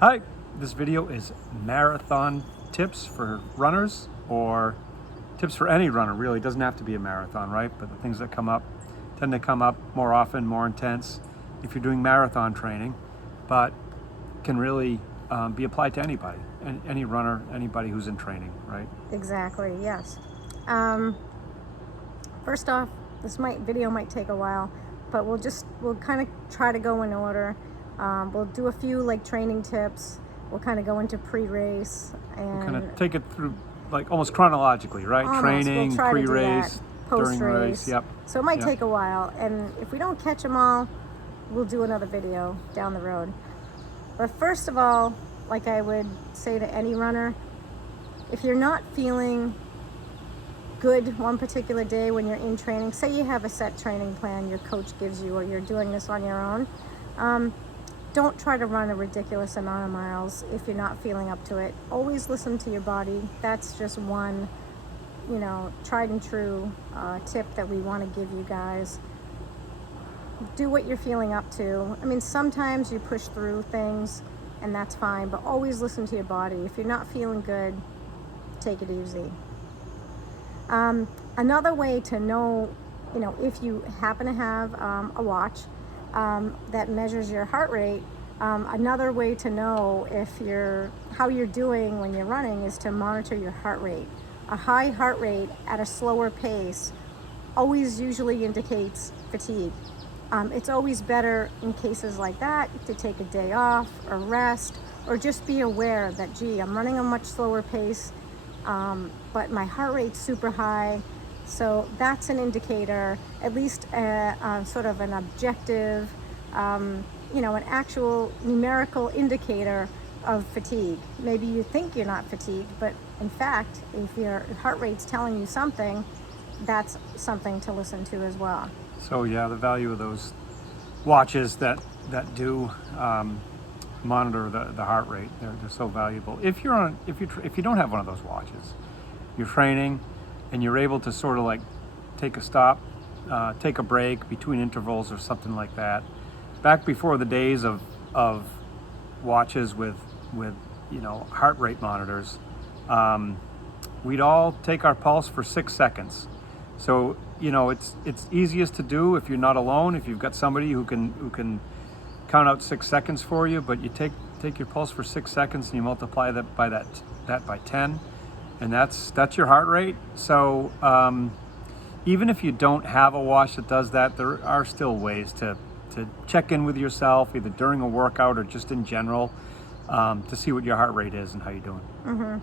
Hi, this video is marathon tips for runners, or tips for any runner, really. It doesn't have to be a marathon, right? But the things that come up tend to come up more often, more intense if you're doing marathon training, but can really be applied to anybody, any runner, anybody who's in training, right? Exactly, yes. Um, First off, this video might take a while, but we'll kind of try to go in order. We'll do a few like training tips. We'll kind of go into pre-race We'll kind and of take it through like almost chronologically, right? almost we'll Training, try to do that pre-race, during the race, post-race. yep. So it might Yep. take a while, and if we don't catch them all, we'll do another video down the road. But first of all, like I would say to any runner, if you're not feeling good one particular day when you're in training, say you have a set training plan your coach gives you, or you're doing this on your own, don't try to run a ridiculous amount of miles if you're not feeling up to it. Always listen to your body. That's just one, tried and true tip that we want to give you guys. Do what you're feeling up to. I mean, sometimes you push through things and that's fine, but always listen to your body. If you're not feeling good, take it easy. Another way to know, if you happen to have a watch that measures your heart rate, another way to know how you're doing when you're running is to monitor your heart rate. A high heart rate at a slower pace always usually indicates fatigue. It's always better in cases like that to take a day off or rest, or just be aware that, gee, I'm running a much slower pace, but my heart rate's super high. So that's an indicator, at least sort of an objective, an actual numerical indicator of fatigue. Maybe you think you're not fatigued, but in fact, if your heart rate's telling you something, that's something to listen to as well. So yeah, the value of those watches that do monitor the heart rate, they're so valuable. If you don't have one of those watches, you're training and you're able to sort of like take a stop, take a break between intervals or something like that. Back before the days of watches with heart rate monitors, we'd all take our pulse for 6 seconds. So it's easiest to do if you're not alone, if you've got somebody who can count out 6 seconds for you. But you take your pulse for 6 seconds and you multiply that by 10, and that's your heart rate. So even if you don't have a watch that does that, there are still ways to check in with yourself, either during a workout or just in general, to see what your heart rate is and how you're doing.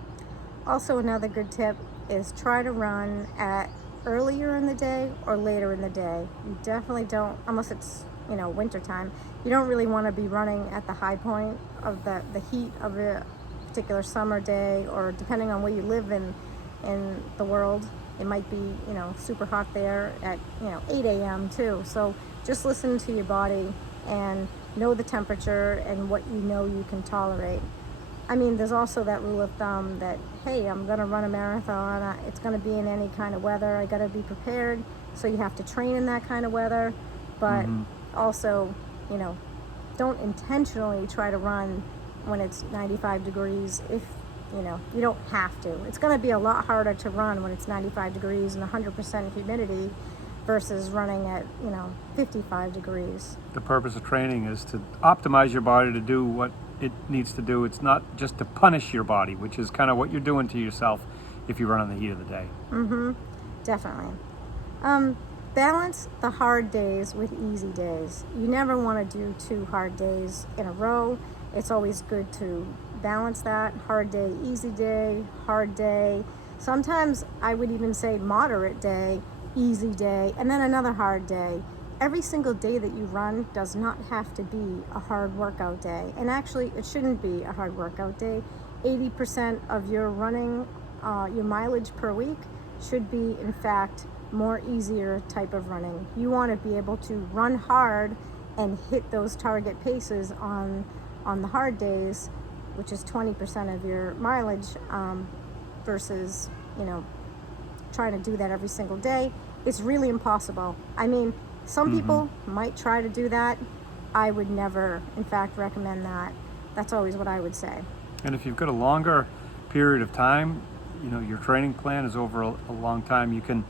Also, another good tip is try to run at earlier in the day or later in the day. You definitely don't, unless it's winter time, you don't really want to be running at the high point of the heat of a particular summer day, or depending on where you live in the world, it might be super hot there at 8 a.m. too. So just listen to your body and know the temperature and what you can tolerate. I mean, there's also that rule of thumb that, hey, I'm going to run a marathon. It's going to be in any kind of weather. I got to be prepared. So you have to train in that kind of weather. But also, don't intentionally try to run when it's 95 degrees if, you don't have to. It's going to be a lot harder to run when it's 95 degrees and 100% humidity versus running at 55 degrees. The purpose of training is to optimize your body to do what it needs to do. It's not just to punish your body, which is kind of what you're doing to yourself if you run in the heat of the day. Definitely. Balance the hard days with easy days. You never want to do 2 hard days in a row. It's always good to balance that. Hard day, easy day, hard day. Sometimes I would even say moderate day, easy day, and then another hard day. Every single day that you run does not have to be a hard workout day. And actually, it shouldn't be a hard workout day. 80% of your running, your mileage per week should be, in fact, more easier type of running. You want to be able to run hard and hit those target paces on the hard days, which is 20% of your mileage, versus, trying to do that every single day. It's really impossible. I mean, some people might try to do that. I would never, in fact, recommend that. That's always what I would say. And if you've got a longer period of time, your training plan is over a long time, you can,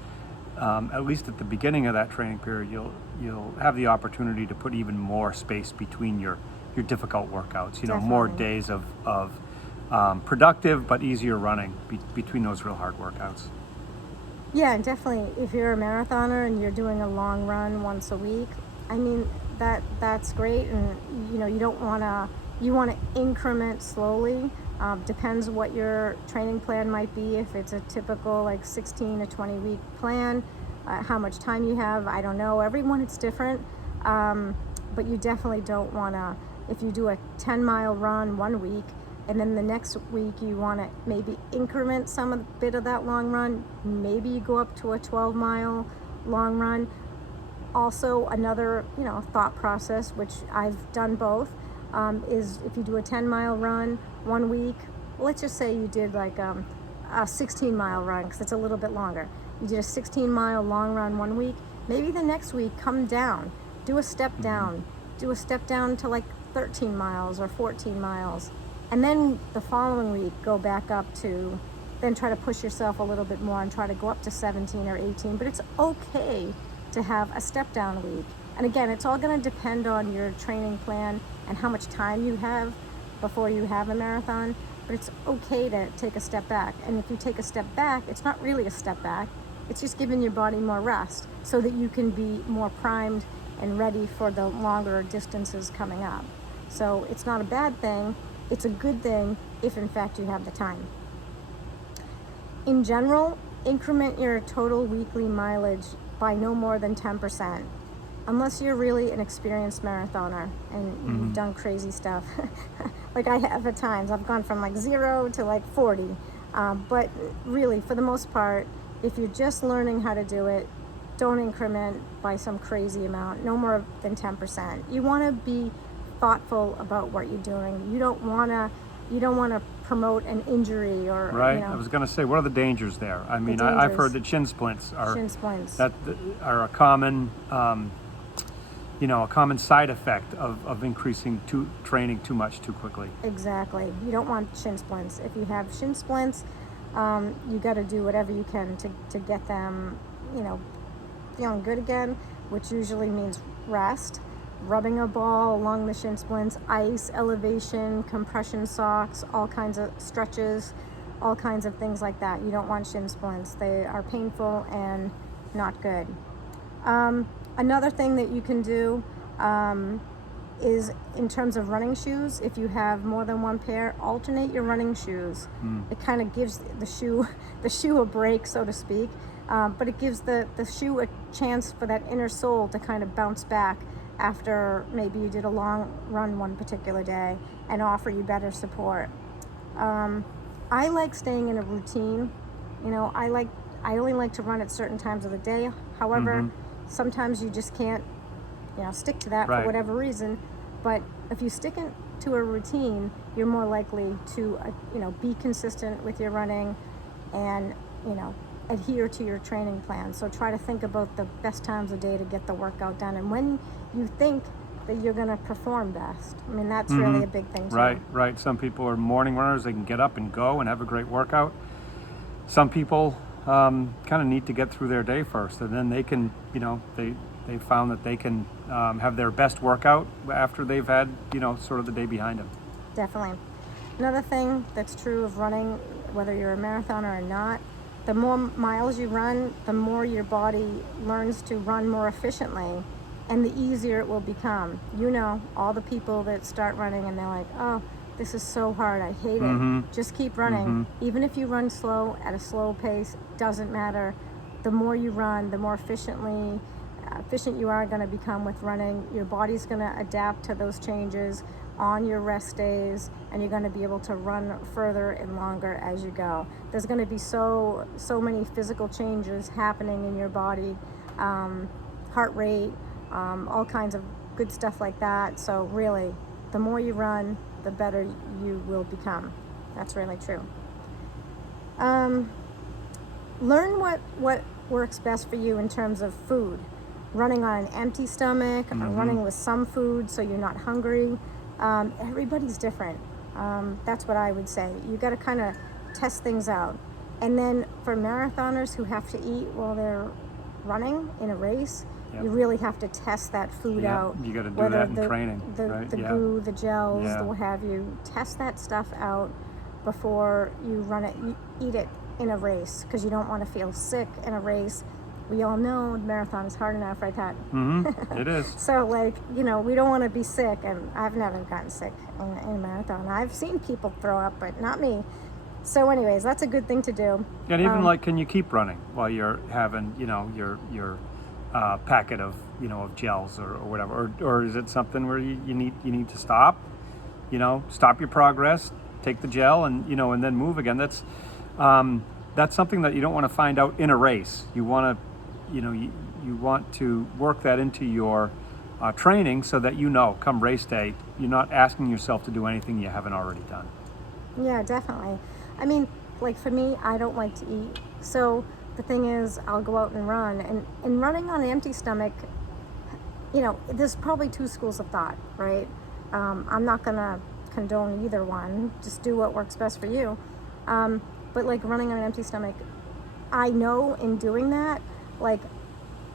at least at the beginning of that training period, you'll have the opportunity to put even more space between your difficult workouts. More Definitely. days of productive but easier running between those real hard workouts. Yeah, and definitely if you're a marathoner and you're doing a long run once a week, I mean that's great, and you don't want to, you want to increment slowly. Depends what your training plan might be. If it's a typical like 16 to 20 week plan, how much time you have, I don't know. Everyone it's different, but you definitely don't want to. If you do a 10-mile run one week, and then the next week you want to maybe increment some bit of that long run, maybe you go up to a 12-mile long run. Also, another thought process, which I've done both, is if you do a 10-mile run one week, let's just say you did like a 16-mile run, because it's a little bit longer. You did a 16-mile long run one week, maybe the next week come down, do a step down to like 13 miles or 14 miles, and then the following week go back up to, then try to push yourself a little bit more and try to go up to 17 or 18. But it's okay to have a step down week. And again, it's all going to depend on your training plan and how much time you have before you have a marathon. But it's okay to take a step back. And if you take a step back, it's not really a step back. It's just giving your body more rest so that you can be more primed and ready for the longer distances coming up. So it's not a bad thing. It's a good thing if in fact you have the time. In general, increment your total weekly mileage by no more than 10%, unless you're really an experienced marathoner and you've done crazy stuff. Like I have at times. I've gone from like 0 to like 40. But really, for the most part, if you're just learning how to do it, don't increment by some crazy amount, no more than 10%. You want to be thoughtful about what you're doing. You don't want to promote an injury or Right. I was going to say, what are the dangers there? I mean, I've heard that shin splints are a common a common side effect of increasing training too much too quickly. Exactly. You don't want shin splints. If you have shin splints, you got to do whatever you can to get them feeling good again, which usually means rest, rubbing a ball along the shin splints, ice, elevation, compression socks, all kinds of stretches, all kinds of things like that. You don't want shin splints. They are painful and not good. Another thing that you can do is in terms of running shoes, if you have more than one pair, alternate your running shoes. It kind of gives the shoe a break, so to speak, but it gives the shoe a chance for that inner sole to kind of bounce back after maybe you did a long run one particular day and offer you better support. I like staying in a routine. I only like to run at certain times of the day. However, sometimes you just can't, stick to that for whatever reason. But if you stick to a routine, you're more likely to, be consistent with your running and, adhere to your training plan. So try to think about the best times of day to get the workout done, and when you think that you're going to perform best. I mean, that's really a big thing too. Right. Some people are morning runners. They can get up and go and have a great workout. Some people kind of need to get through their day first, and then they can, they found that they can have their best workout after they've had, sort of the day behind them. Definitely. Another thing that's true of running, whether you're a marathoner or not, the more miles you run, the more your body learns to run more efficiently, and the easier it will become. All the people that start running and they're like, oh, this is so hard, I hate it. Just keep running. Even if you run slow at a slow pace, doesn't matter. The more you run, the more efficient you are going to become with running. Your body's going to adapt to those changes on your rest days, and you're going to be able to run further and longer as you go. There's going to be so many physical changes happening in your body, heart rate, all kinds of good stuff like that. So really, the more you run, the better you will become. That's really true. Learn what works best for you in terms of food. Running on an empty stomach, or running with some food so you're not hungry. Everybody's different. That's what I would say. You got to kind of test things out. And then for marathoners who have to eat while they're running in a race, Yep. you really have to test that food Yeah, out. you got to do Whether that in training, right? the Yeah. goo, the gels, Yeah. the what have you. Test that stuff out before you run it, you eat it in a race, because you don't want to feel sick in a race. We all know the marathon is hard enough, right, Pat? It is. So, like, we don't want to be sick, and I've never gotten sick in a marathon. I've seen people throw up, but not me. So, anyways, that's a good thing to do. And even can you keep running while you're having, your packet of, of gels or whatever, or is it something where you need to stop, stop your progress, take the gel, and and then move again. That's something that you don't want to find out in a race. You want to, you want to work that into your training, so that come race day, you're not asking yourself to do anything you haven't already done. Yeah, definitely. I mean, like for me, I don't like to eat. So the thing is, I'll go out and run. And running on an empty stomach, there's probably two schools of thought, right? I'm not going to condone either one. Just do what works best for you. But like running on an empty stomach, I know in doing that, like,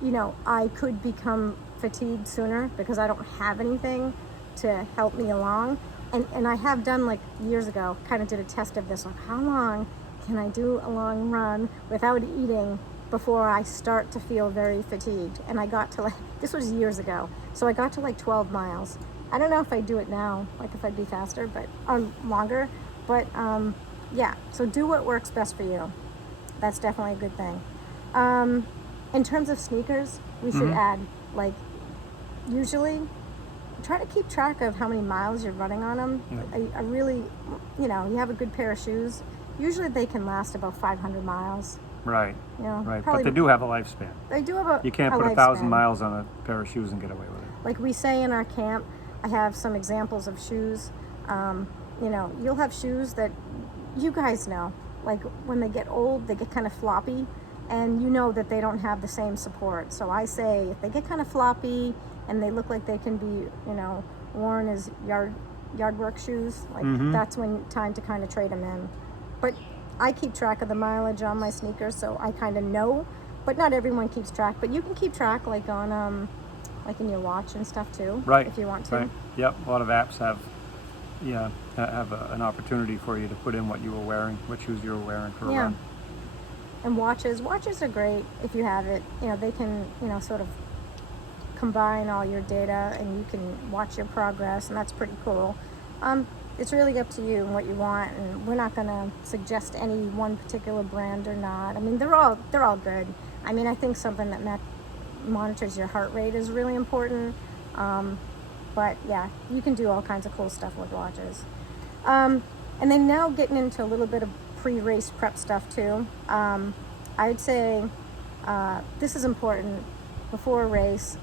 I could become fatigued sooner because I don't have anything to help me along. And I have done, like, years ago, kind of did a test of this, like, how long can I do a long run without eating before I start to feel very fatigued? And I got to, this was years ago, so I got to 12 miles. I don't know if I'd do it now, like if I'd be faster, but longer. But yeah, so do what works best for you. That's definitely a good thing. In terms of sneakers, we should add, usually try to keep track of how many miles you're running on them. Yeah. I really, you have a good pair of shoes. Usually they can last about 500 miles. Right. Right. Probably, but they do have a lifespan. They do have You can't put a 1,000 lifespan. miles on a pair of shoes and get away with it. Like we say in our camp, I have some examples of shoes. You'll have shoes that you guys know, like when they get old, they get kind of floppy, and that they don't have the same support. So I say if they get kind of floppy and they look like they can be, worn as yard work shoes, that's when time to kind of trade them in. But I keep track of the mileage on my sneakers, so I kind of know, but not everyone keeps track. But you can keep track, like on in your watch and stuff too, Right. if you want to. Right. Yep. A lot of apps have an opportunity for you to put in what you were wearing, what shoes you were wearing for a Yeah. run. And watches are great if you have it. They can, sort of combine all your data, and you can watch your progress, and that's pretty cool. It's really up to you and what you want, and we're not going to suggest any one particular brand or not. I mean, they're all good. I mean, I think something that monitors your heart rate is really important. But yeah, you can do all kinds of cool stuff with watches. And then now getting into a little bit of pre-race prep stuff too. I'd say this is important before a race.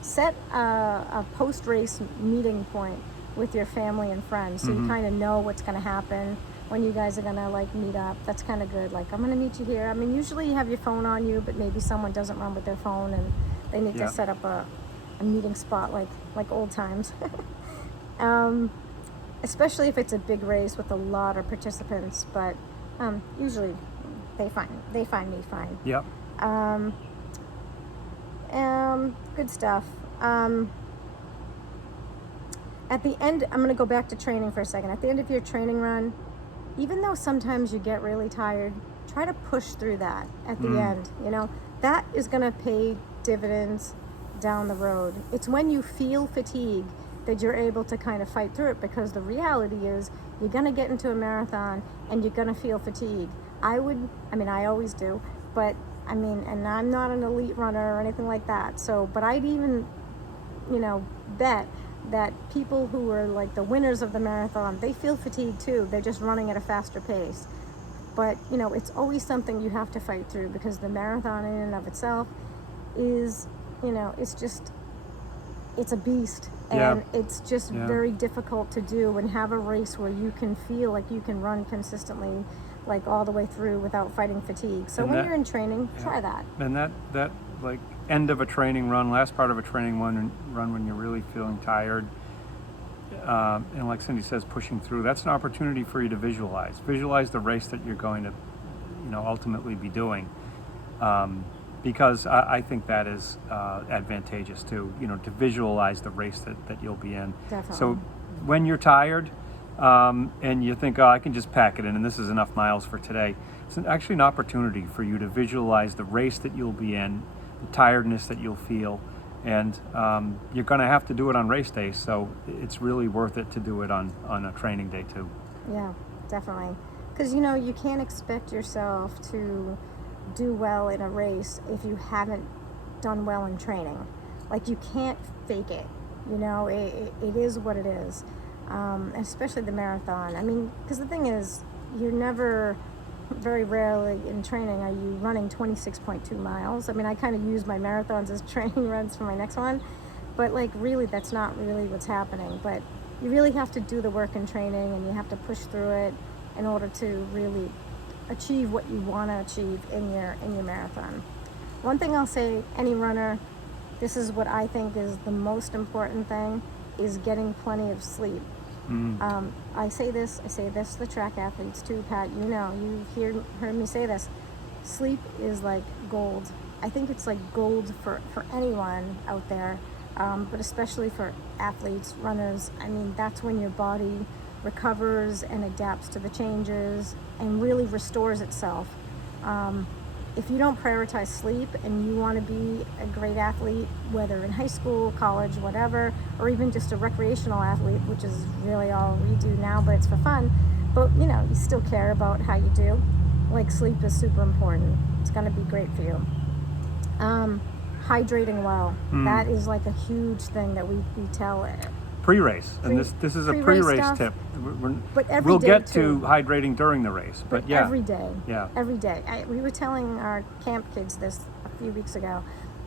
Set a post-race meeting point with your family and friends, so you kind of know what's going to happen when you guys are going to meet up. That's kind of good. Like, I'm going to meet you here. I mean, usually you have your phone on you, but maybe someone doesn't run with their phone and they need to set up a meeting spot like old times. Especially if it's a big race with a lot of participants, but usually they find me fine. Yep. Good stuff. At the end, I'm going to go back to training for a second. At the end of your training run, even though sometimes you get really tired, try to push through that at the end. That is going to pay dividends down the road. It's when you feel fatigue that you're able to kind of fight through it, because the reality is you're going to get into a marathon and you're going to feel fatigue. I always do, but and I'm not an elite runner or anything like that. So, but I'd even, bet that people who are like the winners of the marathon, they feel fatigued too. They're just running at a faster pace. But, it's always something you have to fight through, because the marathon in and of itself is, it's a beast. And it's just very difficult to do, and have a race where you can feel like you can run consistently, like all the way through without fighting fatigue. So when you're in training, try that. And that like end of a training run, last part of a training run when you're really feeling tired, and like Cindy says, pushing through, that's an opportunity for you to visualize the race that you're going to, ultimately be doing. Because I think that is advantageous too, to visualize the race that you'll be in. Definitely. So when you're tired and you think, oh, I can just pack it in and this is enough miles for today, it's actually an opportunity for you to visualize the race that you'll be in, the tiredness that you'll feel, and you're going to have to do it on race day, so it's really worth it to do it on a training day too. Yeah, definitely. Because you can't expect yourself to do well in a race if you haven't done well in training. Like, you can't fake it. It is what it is. Especially the marathon. I mean, because the thing is, very rarely in training are you running 26.2 miles. I mean, I kind of use my marathons as training runs for my next one, but really that's not really what's happening. But you really have to do the work in training, and you have to push through it in order to really achieve what you want to achieve in your marathon. One thing I'll say, any runner, this is what I think is the most important thing, is getting plenty of sleep. I say this to the track athletes too, Pat. You've heard me say this. Sleep is like gold. I think it's like gold for anyone out there, but especially for athletes, runners. I mean, that's when your body recovers and adapts to the changes and really restores itself. If you don't prioritize sleep and you want to be a great athlete, whether in high school, college, whatever, or even just a recreational athlete, which is really all we do now, but it's for fun, but you still care about how you do, sleep is super important. It's going to be great for you. Hydrating well, that is like a huge thing that we tell Pre-race, and this is a pre-race stuff, tip. But every we'll day get too. to hydrating during the race, but yeah, every day. Yeah, every day. We were telling our camp kids this a few weeks ago.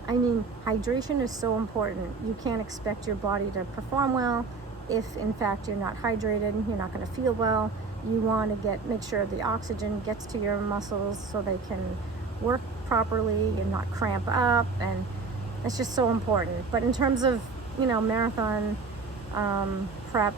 I mean, hydration is so important. You can't expect your body to perform well if, in fact, you're not hydrated. You're not going to feel well. You want to make sure the oxygen gets to your muscles so they can work properly and not cramp up, and it's just so important. But in terms of marathon prep,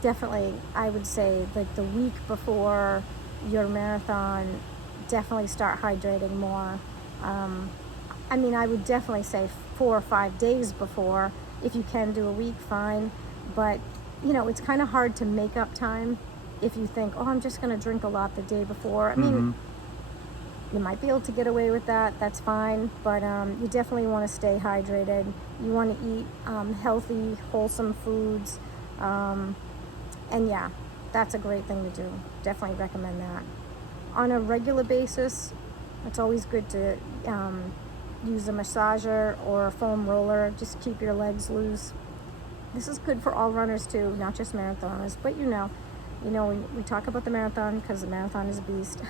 definitely I would say the week before your marathon, definitely start hydrating more. I mean, I would definitely say 4 or 5 days before. If you can do a week, fine, but it's kind of hard to make up time if you think, oh, I'm just going to drink a lot the day before. I mean, you might be able to get away with that, that's fine, but you definitely want to stay hydrated. You want to eat healthy, wholesome foods, and yeah, that's a great thing to do. Definitely recommend that. On a regular basis, it's always good to use a massager or a foam roller. Just keep your legs loose. This is good for all runners too, not just marathoners, but we talk about the marathon because the marathon is a beast.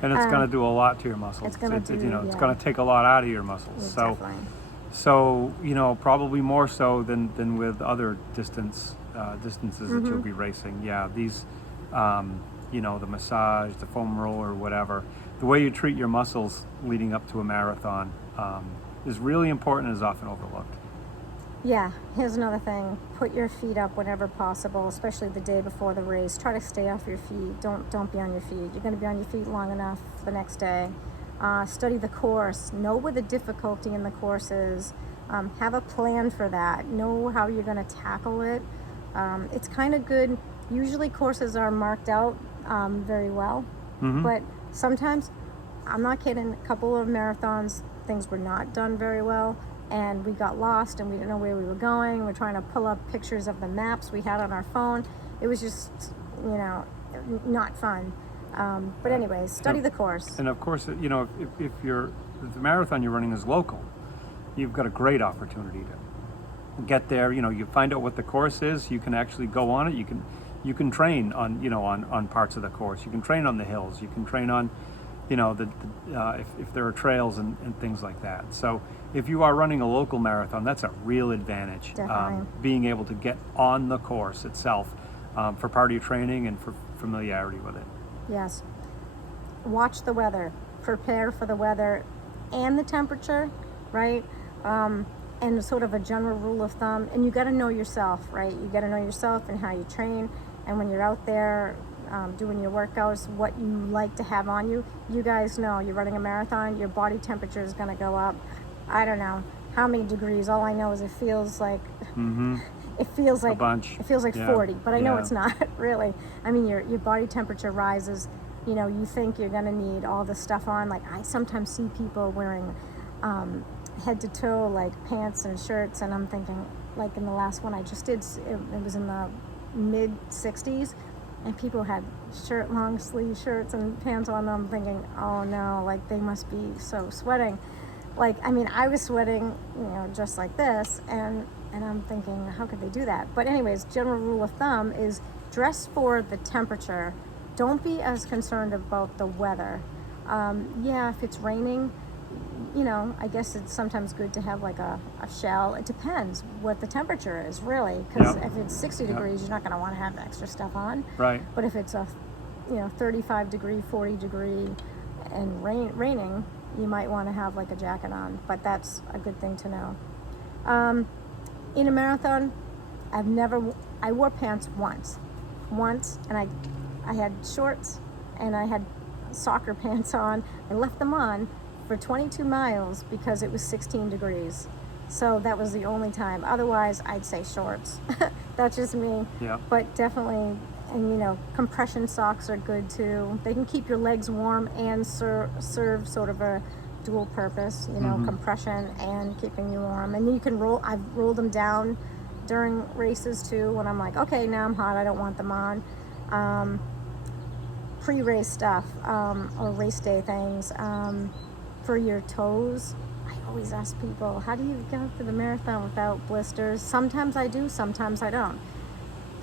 And it's going to do a lot to your muscles. It's going to it's going to take a lot out of your muscles. Yeah, definitely. So probably more so than with other distances that you'll be racing. Yeah, these, the massage, the foam roller, whatever. The way you treat your muscles leading up to a marathon is really important and is often overlooked. Yeah, here's another thing. Put your feet up whenever possible, especially the day before the race. Try to stay off your feet. Don't be on your feet. You're going to be on your feet long enough the next day. Study the course. Know where the difficulty in the course is. Have a plan for that. Know how you're going to tackle it. It's kind of good. Usually courses are marked out very well, but sometimes, I'm not kidding, a couple of marathons, things were not done very well. And we got lost and we didn't know where we were going. We're trying to pull up pictures of the maps we had on our phone. It was just, not fun. But anyways, study the course. And of course, if the marathon you're running is local, you've got a great opportunity to get there. You find out what the course is. You can actually go on it. You can train on parts of the course. You can train on the hills. You can train on if there are trails and things like that. So if you are running a local marathon, that's a real advantage. Being able to get on the course itself for part of your training and for familiarity with it. Yes. Watch the weather. Prepare for the weather and the temperature, right? and sort of a general rule of thumb, and you got to know yourself, right? You got to know yourself and how you train, and when you're out there doing your workouts, what you like to have on you. You guys know you're running a marathon, your body temperature is going to go up. I don't know how many degrees. All I know is it feels like A bunch. it feels like Yeah. 40, but I know Yeah. it's not really. I mean, your body temperature rises. You know, you think you're gonna need all this stuff on. Like I sometimes see people wearing head to toe like pants and shirts, and I'm thinking, like in the last one I just did, it was in the mid 60s, and people had long sleeve shirts and pants on them. Thinking, oh no, like they must be so sweating. Like, I mean, I was sweating, you know, just like this, and I'm thinking, how could they do that? But anyways, general rule of thumb is dress for the temperature. Don't be as concerned about the weather. Yeah, if it's raining, you know, I guess it's sometimes good to have like a shell. It depends what the temperature is, really, because Yep. if it's 60 Yep. degrees, you're not going to want to have extra stuff on. Right. But if it's a, you know, 35 degree, 40 degree, and raining, you might want to have like a jacket on. But that's a good thing to know. In a marathon, I wore pants once, and I had shorts and I had soccer pants on. I left them on for 22 miles because it was 16 degrees. So that was the only time. Otherwise, I'd say shorts. That's just me. Yeah. But definitely, and you know, compression socks are good too. They can keep your legs warm and serve sort of a dual purpose, you know, compression and keeping you warm. And you can I've rolled them down during races too, when I'm like, okay, now I'm hot, I don't want them on. Pre-race stuff, or race day things. For your toes, I always ask people, how do you go through the marathon without blisters? Sometimes I do, sometimes I don't.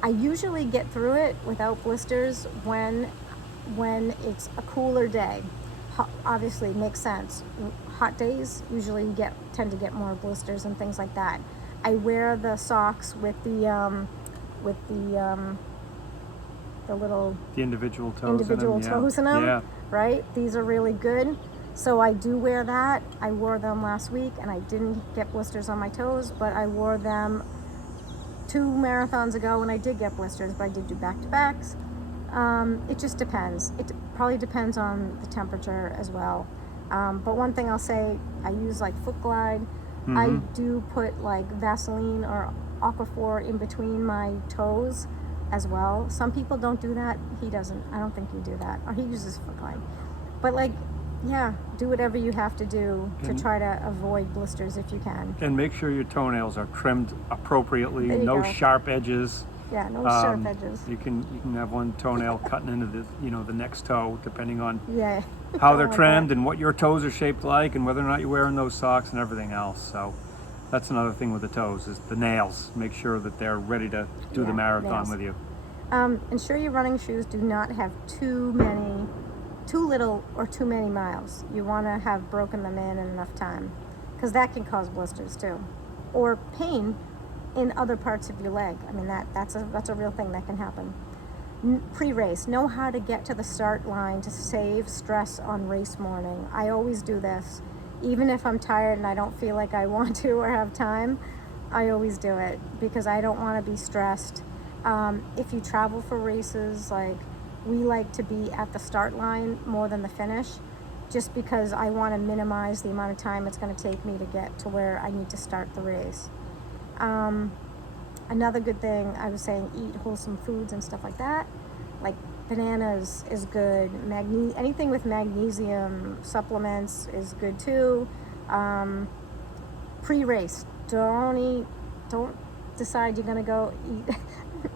I usually get through it without blisters when it's a cooler day. Obviously, it makes sense. Hot days usually tend to get more blisters and things like that. I wear the socks with the little The individual toes individual in them. toes in them, Yeah. right? These are really good. So I do wear that. I wore them last week and I didn't get blisters on my toes, but I wore them 2 marathons ago and I did get blisters, but I did do back-to-backs. It just depends. It probably depends on the temperature as well. But one thing I'll say, I use like Foot Glide. I do put like Vaseline or Aquaphor in between my toes as well. Some people don't do that. He doesn't. I don't think he do that. Or he uses Foot Glide. But like, yeah, do whatever you have to do to try to avoid blisters if you can. And make sure your toenails are trimmed appropriately. There you No go. sharp edges. Yeah, no sharp edges. You can have one toenail cutting into the next toe, depending on Yeah. how they're Don't want trimmed that. and what your toes are shaped like, and whether or not you're wearing those socks and everything else. So that's another thing with the toes is the nails. Make sure that they're ready to do the Yeah, marathon nails. with you. Ensure your running shoes do not have too little or too many miles. You want to have broken them in enough time, because that can cause blisters too, or pain in other parts of your leg. I mean, that's a real thing that can happen. Pre-race, know how to get to the start line to save stress on race morning. I always do this, even if I'm tired and I don't feel like I want to or have time. I always do it because I don't want to be stressed. If you travel for races, like we like to be at the start line more than the finish, just because I want to minimize the amount of time it's going to take me to get to where I need to start the race. Another good thing, I was saying, eat wholesome foods and stuff like that. Like bananas is good. Anything with magnesium supplements is good too. Pre-race, don't decide you're gonna go eat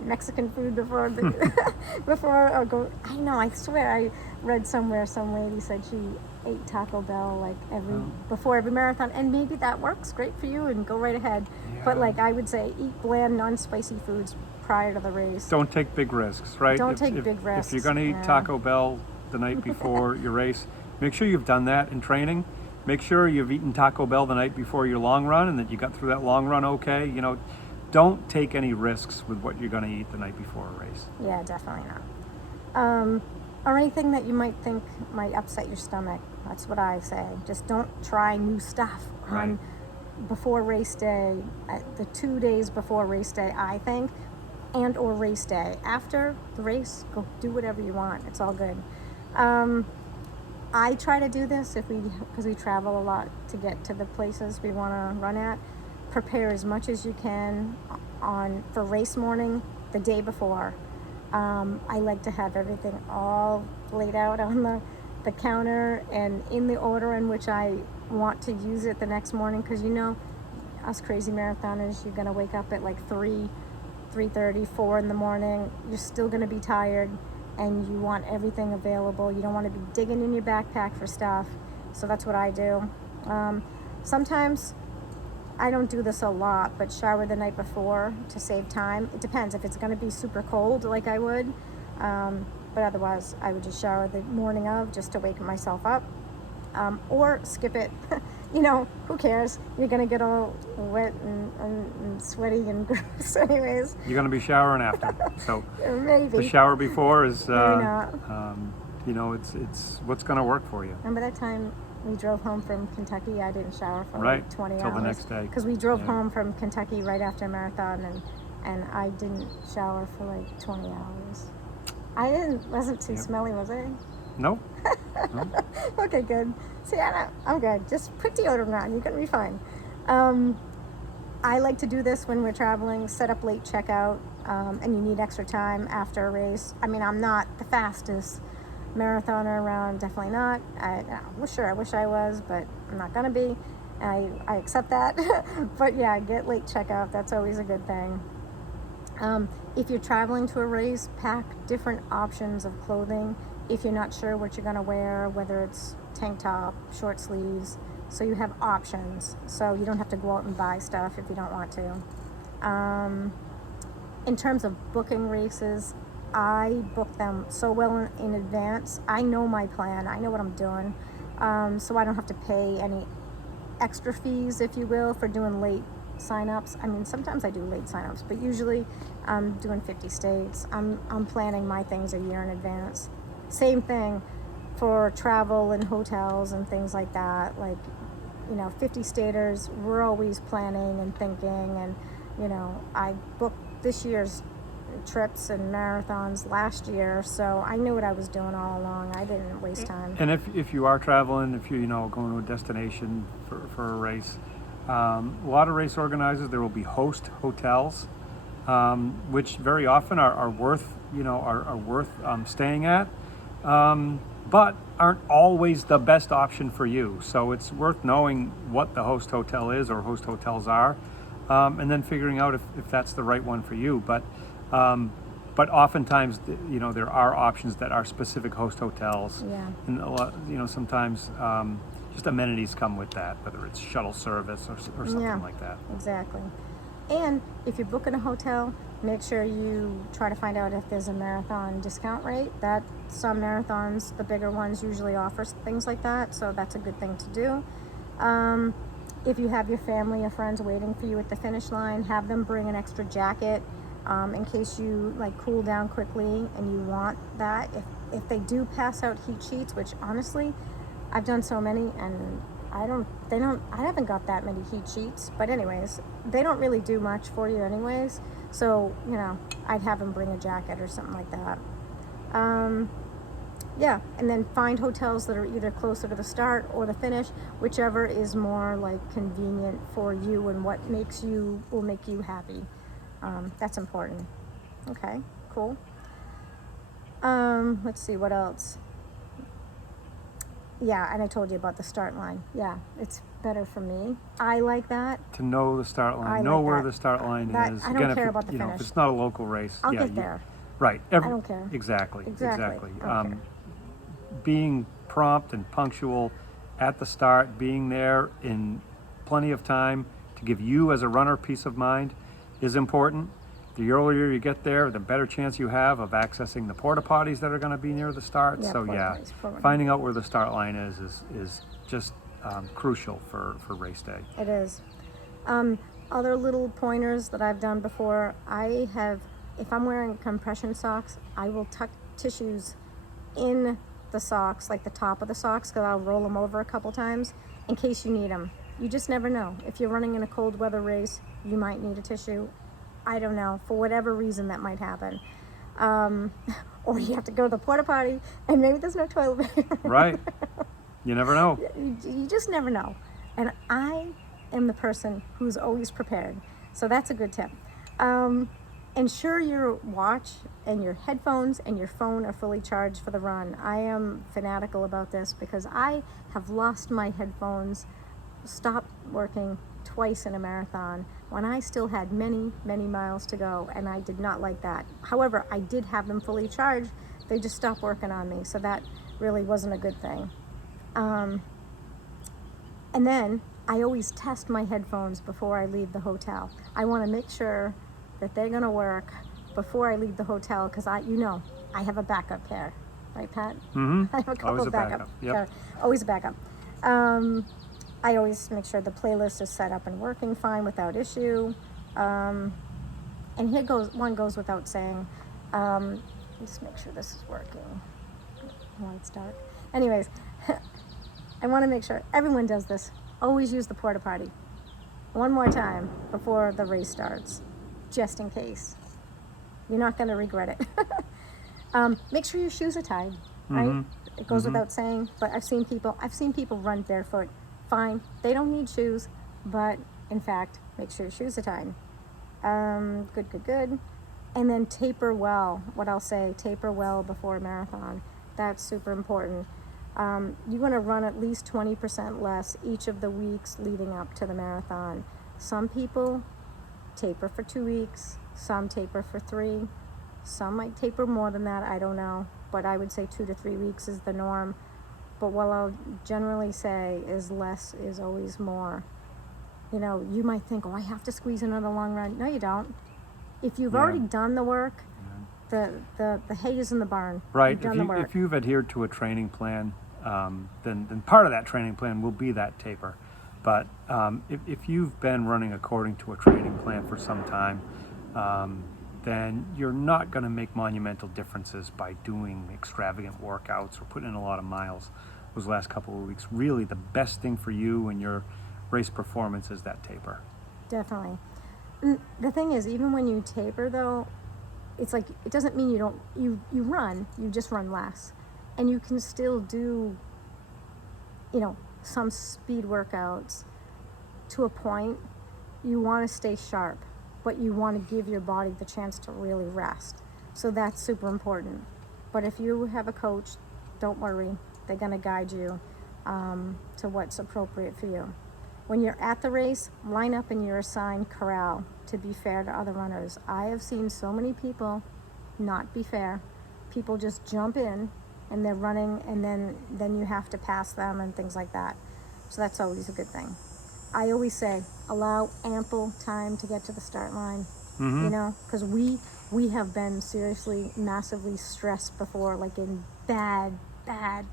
Mexican food before or go. I know. I swear, I read somewhere some lady said she ate Taco Bell like before every marathon, and maybe that works great for you and go right ahead. But Yeah. like I would say, eat bland, non-spicy foods prior to the race. Don't take big risks, right? Don't If- take if- big risks, If you're going to eat yeah. Taco Bell the night before your race, make sure you've done that in training. Make sure you've eaten Taco Bell the night before your long run and that you got through that long run okay. You know, don't take any risks with what you're going to eat the night before a race. Yeah, definitely not. Or anything that you might think might upset your stomach. That's what I say. Just don't try new stuff on before race day, the 2 days before race day, I think, and or race day. After the race, go do whatever you want. It's all good. I try to do this because we travel a lot to get to the places we want to run at. Prepare as much as you can for race morning the day before. I like to have everything all laid out on the counter and in the order in which I want to use it the next morning, because us crazy marathoners, you're going to wake up at like 3:30, 4 in the morning. You're still going to be tired, and you want everything available. You don't want to be digging in your backpack for stuff. So that's what I do. Sometimes I don't do this a lot, but shower the night before to save time. It depends if it's going to be super cold, like I would. But otherwise, I would just shower the morning of, just to wake myself up, or skip it. Who cares? You're going to get all wet and sweaty and gross anyways. You're going to be showering after. So Maybe. the shower before is, Maybe not. it's what's going to work for you. And by that time we drove home from Kentucky, I didn't shower for Right, like 20 till hours. the next day. Because we drove Yeah. home from Kentucky right after a marathon, and I didn't shower for like 20 hours. Wasn't too Yep. smelly, was I? Nope. Okay, good. See, I'm good. Just put deodorant on. You're going to be fine. I like to do this when we're traveling, set up late checkout, and you need extra time after a race. I mean, I'm not the fastest marathoner around, definitely not. I wish I was, but I'm not going to be. I accept that. But yeah, get late checkout. That's always a good thing. If you're traveling to a race, pack different options of clothing. If you're not sure what you're going to wear, whether it's tank top, short sleeves, so you have options. So you don't have to go out and buy stuff if you don't want to. In terms of booking races, I book them so well in advance. I know my plan. I know what I'm doing. So I don't have to pay any extra fees, if you will, for doing late signups. I mean, sometimes I do late signups, but usually I'm doing 50 states. I'm planning my things a year in advance. Same thing for travel and hotels and things like that. Like, 50 staters, we're always planning and thinking, and I booked this year's trips and marathons last year, so I knew what I was doing all along. I didn't waste time. And if you are traveling, if you're going to a destination for a race, a lot of race organizers, there will be host hotels, which very often are worth staying at, but aren't always the best option for you. So it's worth knowing what the host hotel is, or host hotels are, and then figuring out if that's the right one for you. But oftentimes, there are options that are specific host hotels. Yeah. And a lot, sometimes just amenities come with that, whether it's shuttle service or something Yeah. like that. Exactly. And if you're booking a hotel, make sure you try to find out if there's a marathon discount rate. That some marathons, the bigger ones, usually offer things like that, so that's a good thing to do. If you have your family or friends waiting for you at the finish line, have them bring an extra jacket in case you cool down quickly and you want that. If they do pass out heat sheets, which honestly, I've done so many, and I haven't got that many heat sheets, but anyways, they don't really do much for you anyways. So, I'd have them bring a jacket or something like that. Yeah, and then find hotels that are either closer to the start or the finish, whichever is more convenient for you and what will make you happy. That's important. Okay, cool. Let's see, what else? Yeah, and I told you about the start line. Yeah, it's better for me. I like that. To know the start line, I know like where that. the start line That- is. I don't care if about the if finish. it's not a local race, I'll get there. Right. I don't care. Exactly. Exactly. Okay. Being prompt and punctual at the start, being there in plenty of time to give you as a runner peace of mind is important. The earlier you get there, the better chance you have of accessing the porta potties that are going to be near the start. Yeah, So porta yeah, potties, porta potties. finding out where the start line is just crucial for race day. It is. Other little pointers that I've done before, if I'm wearing compression socks, I will tuck tissues in the socks, like the top of the socks, because I'll roll them over a couple times in case you need them. You just never know. If you're running in a cold weather race, you might need a tissue. I don't know, for whatever reason that might happen. Or you have to go to the porta potty and maybe there's no toilet paper. Right. You never know. You just never know. And I am the person who's always prepared. So that's a good tip. Ensure your watch and your headphones and your phone are fully charged for the run. I am fanatical about this because I have lost my headphones, stopped working twice in a marathon when I still had many, many miles to go, and I did not like that. However, I did have them fully charged. They just stopped working on me, so that really wasn't a good thing. And then I always test my headphones before I leave the hotel. I want to make sure that they're going to work before I leave the hotel because I have a backup pair, right, Pat? Mm-hmm. I have a couple Always of a backup. backup. Yep. pair. Always a backup. I always make sure the playlist is set up and working fine without issue. And here goes without saying. Just make sure this is working. Oh, it's dark. Anyways, I want to make sure everyone does this. Always use the porta potty one more time before the race starts, just in case. You're not going to regret it. Make sure your shoes are tied, right? Mm-hmm. It goes without saying, but I've seen people run barefoot. Fine, they don't need shoes, but in fact, make sure your shoes are tied. Good. And then taper well. What I'll say, taper well before a marathon. That's super important. You want to run at least 20% less each of the weeks leading up to the marathon. Some people taper for 2 weeks, some taper for 3, some might taper more than that, I don't know, but I would say 2 to 3 weeks is the norm. But what I'll generally say is less is always more. You might think, oh, I have to squeeze another long run. No, you don't. If you've already done the work, the hay is in the barn. Right. You've done the work. If you've adhered to a training plan, then part of that training plan will be that taper. But if you've been running according to a training plan for some time, then you're not going to make monumental differences by doing extravagant workouts or putting in a lot of miles those last couple of weeks. Really, the best thing for you and your race performance is that taper. Definitely. And the thing is, even when you taper, though, it's like it doesn't mean you run. You just run less, and you can still do, some speed workouts to a point. You want to stay sharp, but you want to give your body the chance to really rest. So that's super important. But if you have a coach, don't worry. They're going to guide you to what's appropriate for you. When you're at the race, line up in your assigned corral to be fair to other runners. I have seen so many people not be fair. People just jump in and they're running, and then you have to pass them and things like that. So that's always a good thing. I always say, allow ample time to get to the start line, because we have been seriously, massively stressed before, like in bad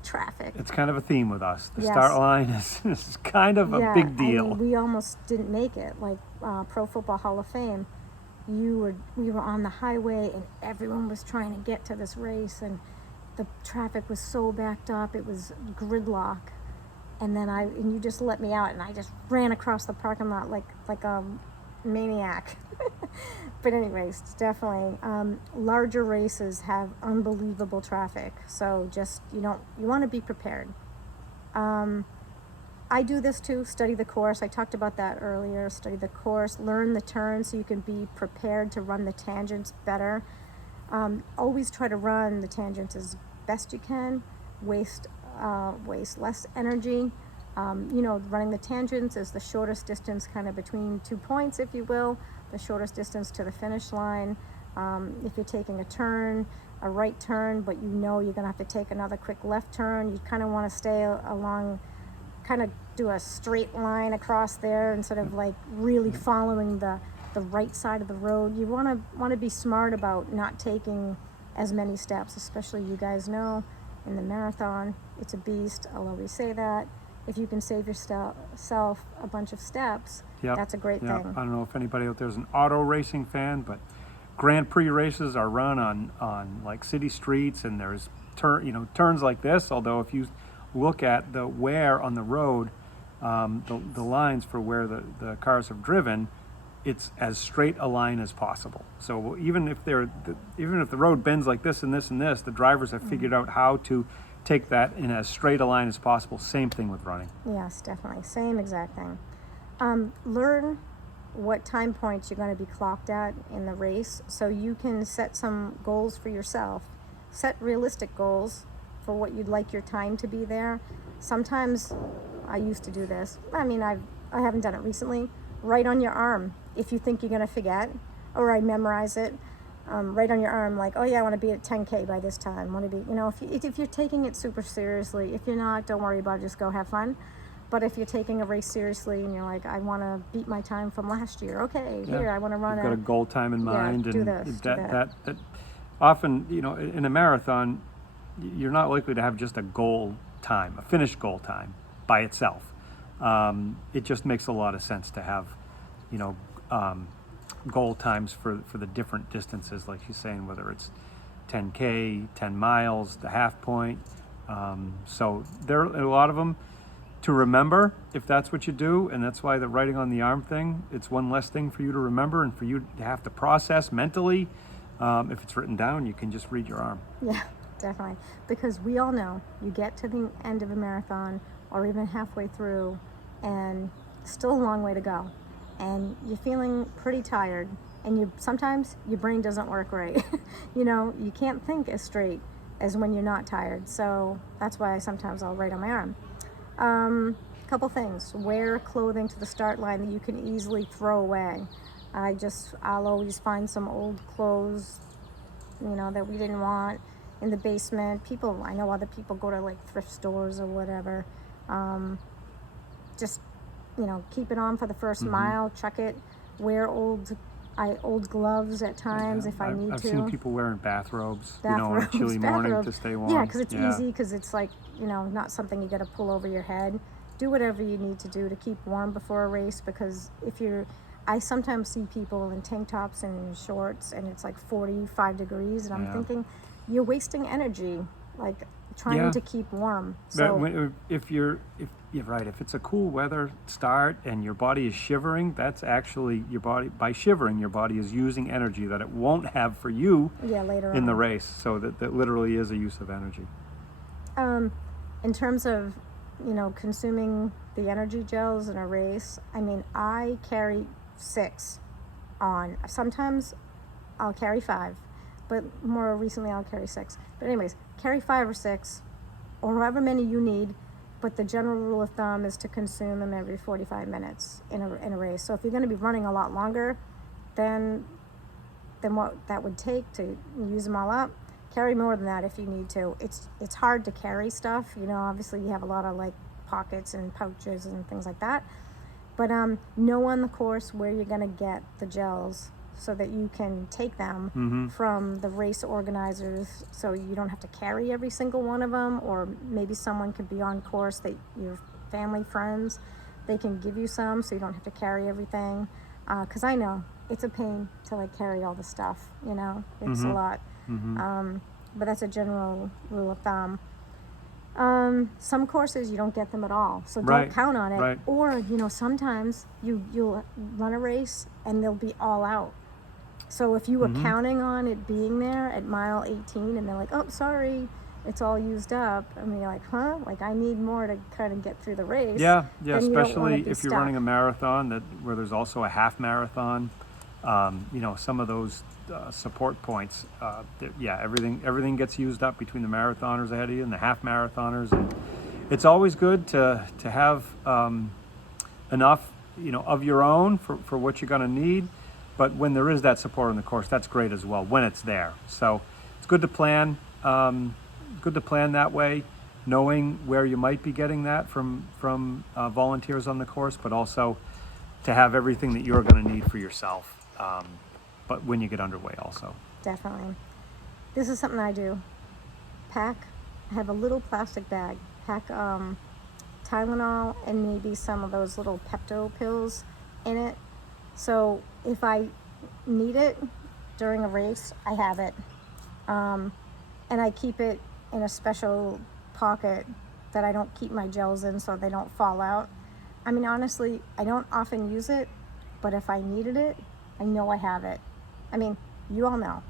traffic. It's kind of a theme with us. The Yes. start line is kind of a big deal. I mean, we almost didn't make it. Like Pro Football Hall of Fame, we were on the highway and everyone was trying to get to this race, and the traffic was so backed up, it was gridlock. And then you just let me out, and I just ran across the parking lot like a maniac. But anyways, it's definitely larger races have unbelievable traffic. So just you want to be prepared. I do this too. Study the course. I talked about that earlier. Study the course. Learn the turns so you can be prepared to run the tangents better. Always try to run the tangents as best you can. Waste less energy. Running the tangents is the shortest distance kind of between 2 points, if you will, the shortest distance to the finish line. If you're taking a right turn, but you're going to have to take another quick left turn, you kind of want to stay along, kind of do a straight line across there instead of like really following the right side of the road. You want to be smart about not taking as many steps, especially you guys know in the marathon, it's a beast. I'll always say that. If you can save yourself a bunch of steps, that's a great thing. I don't know if anybody out there is an auto racing fan, but Grand Prix races are run on like city streets, and there's turns like this. Although if you look at the wear on the road, the lines for where the cars have driven, it's as straight a line as possible. So even if the road bends like this and this and this, the drivers have figured out how to take that in as straight a line as possible. Same thing with running. Yes, definitely. Same exact thing. Learn what time points you're going to be clocked at in the race so you can set some goals for yourself. Set realistic goals for what you'd like your time to be there. Sometimes I used to do this. I mean, I haven't done it recently. Write on your arm if you think you're going to forget, or I memorize it. Write on your arm like, oh yeah, I want to be at 10K by this time. Want to be, if you're taking it super seriously. If you're not, don't worry about it. Just go have fun. But if you're taking a race seriously and you're like, I want to beat my time from last year. Okay, here I want to run. You've got a goal time in mind, do and this, do that often, in a marathon, you're not likely to have just a goal time, a finished goal time by itself. It just makes a lot of sense to have, goal times for the different distances, like she's saying, whether it's 10K, 10 miles, the half point. So there are a lot of them to remember if that's what you do, and that's why the writing on the arm thing, it's one less thing for you to remember and for you to have to process mentally. If it's written down, you can just read your arm. Yeah, definitely. Because we all know you get to the end of a marathon or even halfway through and still a long way to go. And you're feeling pretty tired, and sometimes your brain doesn't work right. You can't think as straight as when you're not tired. So that's why sometimes I'll write on my arm. Couple things. Wear clothing to the start line that you can easily throw away. I'll always find some old clothes, that we didn't want in the basement. I know other people go to like thrift stores or whatever. Just keep it on for the first mile, chuck it, wear old gloves at times if I need to. I've seen people wearing bathrobes, on a chilly morning to stay warm. Yeah, because it's easy, because it's like, not something you got to pull over your head. Do whatever you need to do to keep warm before a race, because I sometimes see people in tank tops and shorts and it's like 45 degrees and I'm thinking, you're wasting energy, like trying to keep warm. So if you're right, if it's a cool weather start and your body is shivering, that's actually your body, by shivering, your body is using energy that it won't have for you later in on the race. So that literally is a use of energy. In terms of, consuming the energy gels in a race, I carry 6 on. Sometimes I'll carry 5, but more recently I'll carry 6. But anyways, carry 5 or 6, or however many you need. But the general rule of thumb is to consume them every 45 minutes in a race. So if you're going to be running a lot longer than what that would take to use them all up, carry more than that if you need to. It's hard to carry stuff. Obviously you have a lot of like pockets and pouches and things like that. But know on the course where you're going to get the gels so that you can take them from the race organizers, so you don't have to carry every single one of them, or maybe someone could be on course that your family, friends, they can give you some so you don't have to carry everything. Because I know it's a pain to like carry all the stuff, it's a lot. But that's a general rule of thumb. Some courses you don't get them at all, so don't count on it. Right. Or sometimes you'll run a race and they'll be all out. So if you were counting on it being there at mile 18 and they're like, oh, sorry, it's all used up, and you're like, huh? Like, I need more to kind of get through the race. Yeah, especially if you're running a marathon where there's also a half marathon. Some of those support points, everything gets used up between the marathoners ahead of you and the half marathoners, and it's always good to have enough of your own for what you're going to need. But when there is that support on the course, that's great as well when it's there. So it's good to plan that way, knowing where you might be getting that from volunteers on the course, but also to have everything that you're going to need for yourself. But when you get underway also. Definitely. This is something I do. I have a little plastic bag. Pack Tylenol and maybe some of those little Pepto pills in it. So if I need it during a race, I have it. And I keep it in a special pocket that I don't keep my gels in so they don't fall out. I mean, honestly, I don't often use it, but if I needed it, I know I have it. I mean, you all know,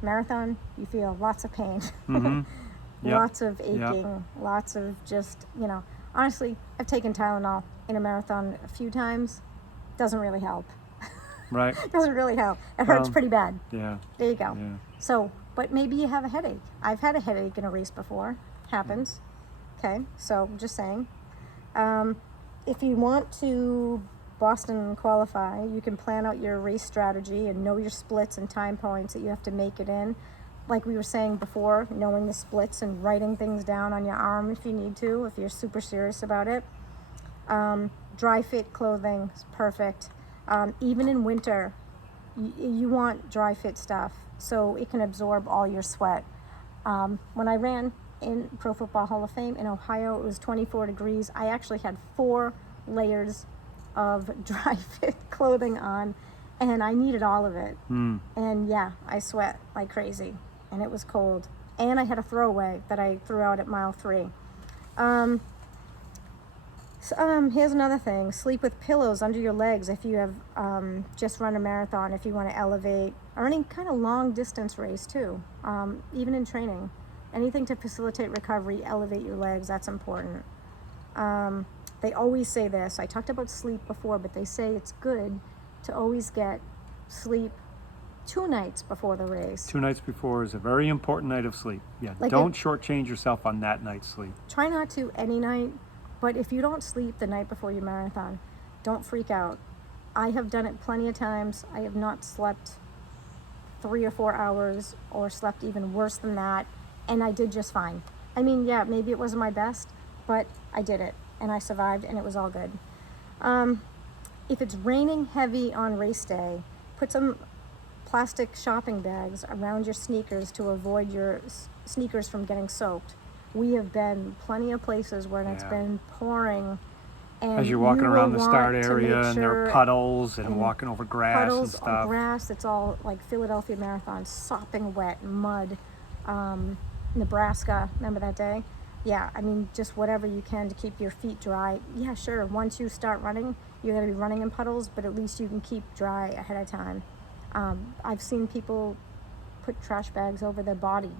marathon, you feel lots of pain, Mm-hmm. Yep. lots of aching, Yep. lots of just, honestly, I've taken Tylenol in a marathon a few times. Doesn't really help. Right. Doesn't really help. It hurts Well, pretty bad. Yeah. There you go. Yeah. So, but maybe you have a headache. I've had a headache in a race before. Happens. Okay, so just saying. If you want to Boston qualify, you can plan out your race strategy and know your splits and time points that you have to make it in. Like we were saying before, knowing the splits and writing things down on your arm if you need to, if you're super serious about it. Dry fit clothing is perfect. Even in winter, you want dry fit stuff so it can absorb all your sweat. When I ran in Pro Football Hall of Fame in Ohio, it was 24 degrees. I actually had 4 layers of dry fit clothing on, and I needed all of it. And yeah, I sweat like crazy, and it was cold. And I had a throwaway that I threw out at mile 3. Here's another thing. Sleep with pillows under your legs if you have just run a marathon, if you want to elevate, or any kind of long distance race too, even in training. Anything to facilitate recovery, elevate your legs, that's important. They always say this. I talked about sleep before, but they say it's good to always get sleep 2 nights before the race. 2 nights before is a very important night of sleep. Yeah. Like Don't shortchange yourself on that night's sleep. Try not to any night, but if you don't sleep the night before your marathon, don't freak out. I have done it plenty of times. I have not slept 3 or 4 hours or slept even worse than that, and I did just fine. I mean, yeah, maybe it wasn't my best, but I did it, and I survived, and it was all good. If it's raining heavy on race day, put some plastic shopping bags around your sneakers to avoid your sneakers from getting soaked. We have been plenty of places where it's Yeah. been pouring, and As you're walking you will around the start want to area make and there sure are puddles and and walking over grass and puddles stuff. on grass. It's all like Philadelphia Marathon, sopping wet, mud. Nebraska, remember that day? Yeah, I mean, just whatever you can to keep your feet dry. Yeah, sure, once you start running, you're going to be running in puddles, but at least you can keep dry ahead of time. I've seen people put trash bags over their body,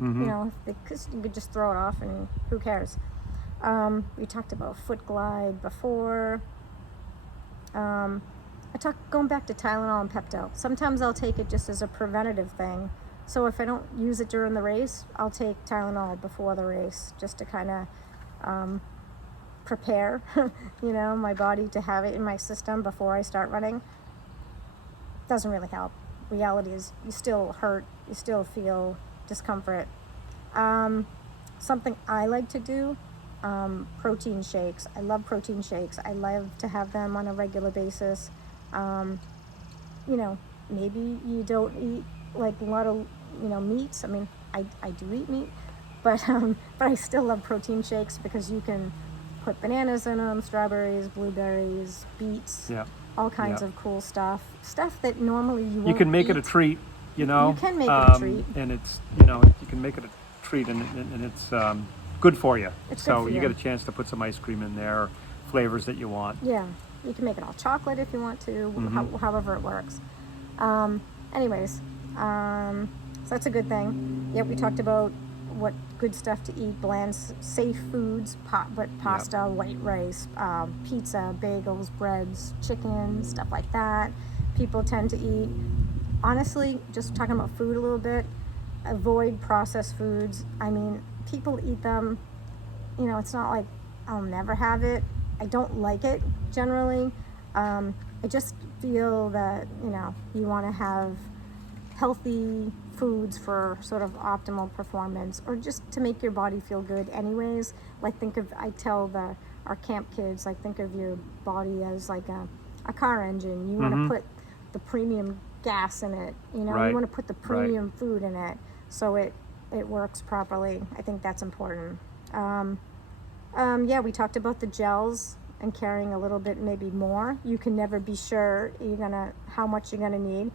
because you could just throw it off and who cares. We talked about foot glide before. Going back to Tylenol and Pepto. Sometimes I'll take it just as a preventative thing. So if I don't use it during the race, I'll take Tylenol before the race just to kind of prepare, my body to have it in my system before I start running. Doesn't really help. Reality is you still hurt, you still feel discomfort. Something I like to do, protein shakes. I love protein shakes. I love to have them on a regular basis. Maybe you don't eat like a lot of meats. I mean, I do eat meat, but I still love protein shakes because you can put bananas in them, strawberries, blueberries, beets, Yeah. all kinds Yeah. of cool stuff that normally you won't You can make it a eat. treat, You can make it a treat. and it's you can make it a treat, and it's good for you. It's good So for you you. get a chance to put some ice cream in there, flavors that you want. Yeah, you can make it all chocolate if you want to, however it works. So that's a good thing. Yep, we talked about what good stuff to eat, bland, safe foods, but pasta, white rice, pizza, bagels, breads, chicken, stuff like that. People tend to eat. Honestly, just talking about food a little bit, avoid processed foods. I mean, people eat them. It's not like I'll never have it. I don't like it generally. I just feel that, you want to have healthy foods for sort of optimal performance, or just to make your body feel good anyways. Like I tell our camp kids, like think of your body as like a car engine. You want to put the premium gas in it, Right. you want to put the premium food in it so it works properly. I think that's important. We talked about the gels and carrying a little bit, maybe more. You can never be sure how much you're gonna need.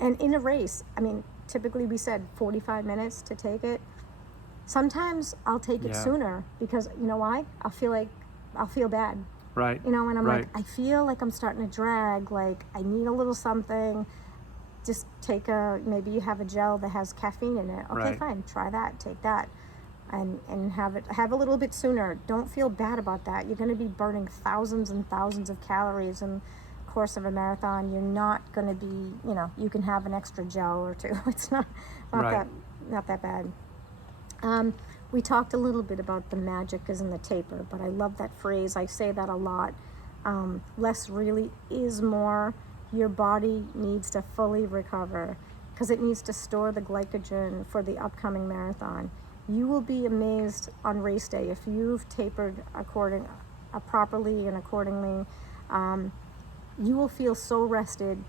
And in a race, I mean, typically we said 45 minutes to take it. Sometimes I'll take it Yeah. sooner because you know why? I'll feel bad. Right. You know, and I'm Right. like, I feel like I'm starting to drag, like I need a little something. Just take maybe you have a gel that has caffeine in it. Okay, Right. fine, try that, take that. And have a little bit sooner. Don't feel bad about that. You're going to be burning thousands and thousands of calories in the course of a marathon. You're not going to be, you know, you can have an extra gel or two. It's not Right. that not that bad. We talked a little bit about the magic is in the taper, but I love that phrase. I say that a lot. Less really is more. Your body needs to fully recover because it needs to store the glycogen for the upcoming marathon. You will be amazed on race day if you've tapered properly and accordingly. You will feel so rested.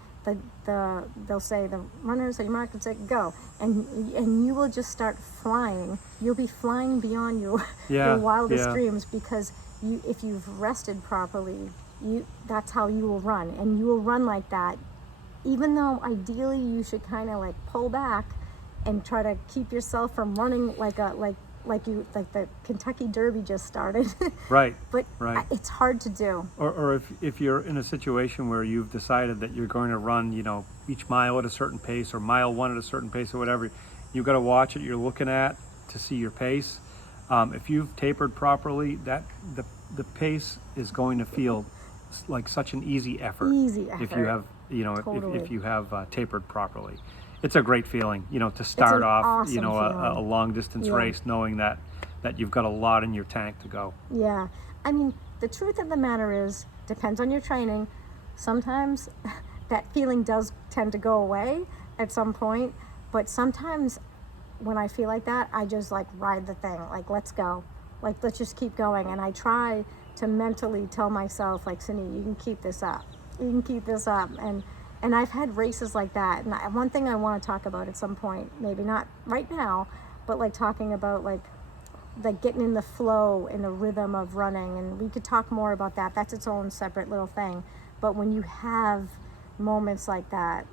They'll say the runners, your mark, say go, and you will just start flying. You'll be flying beyond your Yeah. wildest Yeah. dreams because if you've rested properly, that's how you will run, and you will run like that. Even though ideally you should kind of like pull back and try to keep yourself from running like the Kentucky Derby just started. Right. But Right. it's hard to do. Or if you're in a situation where you've decided that you're going to run, each mile at a certain pace or mile one at a certain pace or whatever, you've got to watch what you're looking at to see your pace. If you've tapered properly, the pace is going to feel like such an easy effort. Easy If you effort. have, Totally. if you have tapered properly. It's a great feeling, to start an off, awesome a feeling. long distance Yeah. race, knowing that you've got a lot in your tank to go. Yeah. I mean, the truth of the matter is, depends on your training. Sometimes that feeling does tend to go away at some point, but sometimes when I feel like that, I just like ride the thing. Like, let's go. Like, let's just keep going. And I try to mentally tell myself, like, Cindy, you can keep this up. You can keep this up. And I've had races like that. And one thing I want to talk about at some point, maybe not right now, but like talking about like getting in the flow and the rhythm of running. And we could talk more about that. That's its own separate little thing. But when you have moments like that,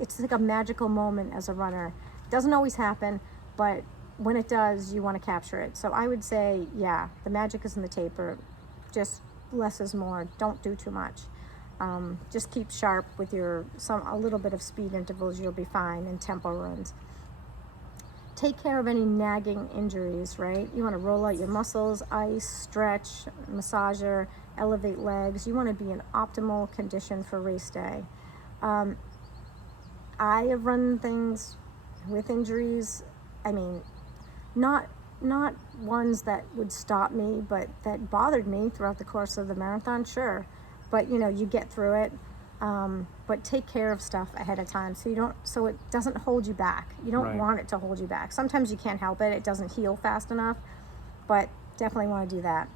it's like a magical moment as a runner. It doesn't always happen, but when it does, you want to capture it. So I would say, yeah, the magic is in the taper. Just less is more. Don't do too much. Just keep sharp with a little bit of speed intervals. You'll be fine, and tempo runs. Take care of any nagging injuries, right? You want to roll out your muscles, ice, stretch, massager, elevate legs. You want to be in optimal condition for race day. I have run things with injuries. I mean, not ones that would stop me, but that bothered me throughout the course of the marathon, sure. But you get through it. But take care of stuff ahead of time so it doesn't hold you back. You don't Right. want it to hold you back. Sometimes you can't help it. It doesn't heal fast enough, but definitely want to do that.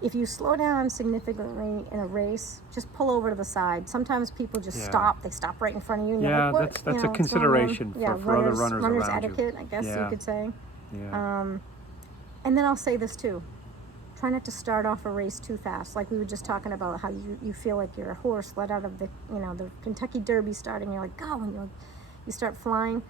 If you slow down significantly in a race, just pull over to the side. Sometimes people just Yeah. stop. They stop right in front of you. And you're Yeah, like, what? that's a What's going on? consideration Yeah, for other runners around you. etiquette, I guess you Yeah. could say. Yeah. And then I'll say this too. Try not to start off a race too fast. Like we were just talking about how you feel like you're a horse let out of the Kentucky Derby starting. You're like, go, and you start flying.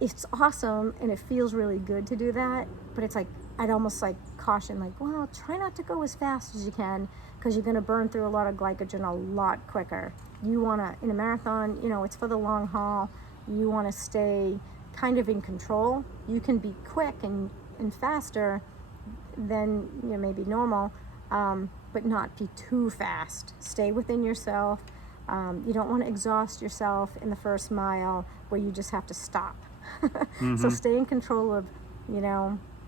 It's awesome and it feels really good to do that. But it's like, I'd almost like caution, like, well, try not to go as fast as you can because you're going to burn through a lot of glycogen a lot quicker. You want to, in a marathon, it's for the long haul. You want to stay kind of in control. You can be quick and faster than maybe normal, but not be too fast. Stay within yourself. You don't want to exhaust yourself in the first mile where you just have to stop. So stay in control of,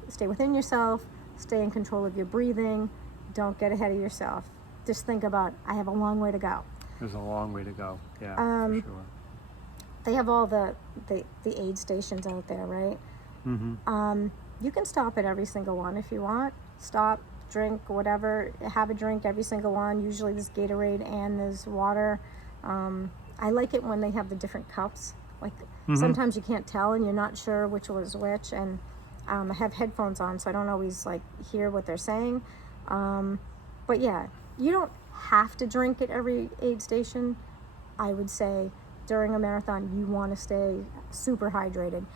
stay within yourself, stay in control of your breathing. Don't get ahead of yourself. Just think about, I have a long way to go. There's a long way to go. Yeah, for sure. They have all the aid stations out there, right? You can stop at every single one if you want. Stop, drink, whatever. Have a drink every single one. Usually there's Gatorade and there's water. I like it when they have the different cups. Like sometimes you can't tell and you're not sure which was which. And I have headphones on, so I don't always like hear what they're saying. But yeah, you don't have to drink at every aid station. I would say during a marathon, you want to stay super hydrated.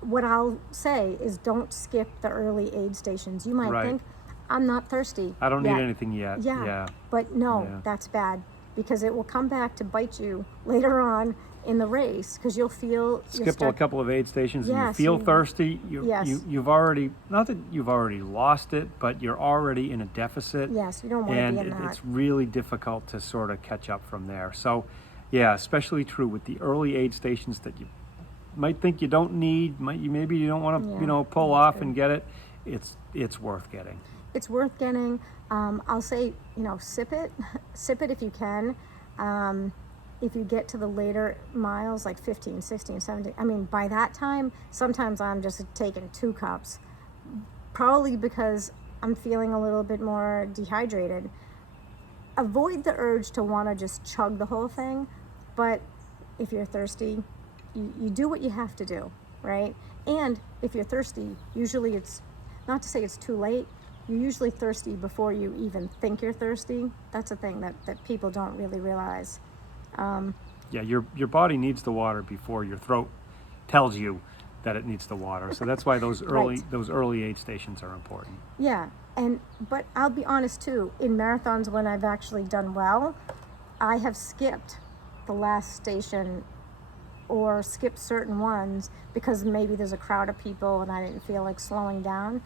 What I'll say is don't skip the early aid stations. You might Right. think, I'm not thirsty. I don't yet. need anything yet. Yeah. But no, Yeah. that's bad because it will come back to bite you later on in the race because you'll feel Skip a couple of aid stations and you Yes, feel you- thirsty. Yes. You've already, not that you've already lost it, but you're already in a deficit. Yes, you don't want to And be in that. it's really difficult to sort of catch up from there. So, yeah, especially true with the early aid stations that you might think you don't need, maybe you don't want to, Yeah, pull that's off good. and get it. It's worth getting. It's worth getting. I'll say, sip it, sip it if you can. If you get to the later miles, like 15, 16, 17, I mean, by that time, sometimes I'm just taking 2 cups, probably because I'm feeling a little bit more dehydrated. Avoid the urge to want to just chug the whole thing, but if you're thirsty, you do what you have to do, right? And if you're thirsty, usually it's not to say it's too late. You're usually thirsty before you even think you're thirsty. That's a thing that people don't really realize. Yeah, your body needs the water before your throat tells you that it needs the water. So that's why those early aid stations are important. Yeah, but I'll be honest too, in marathons when I've actually done well, I have skipped the last station or skipped certain ones because maybe there's a crowd of people and I didn't feel like slowing down.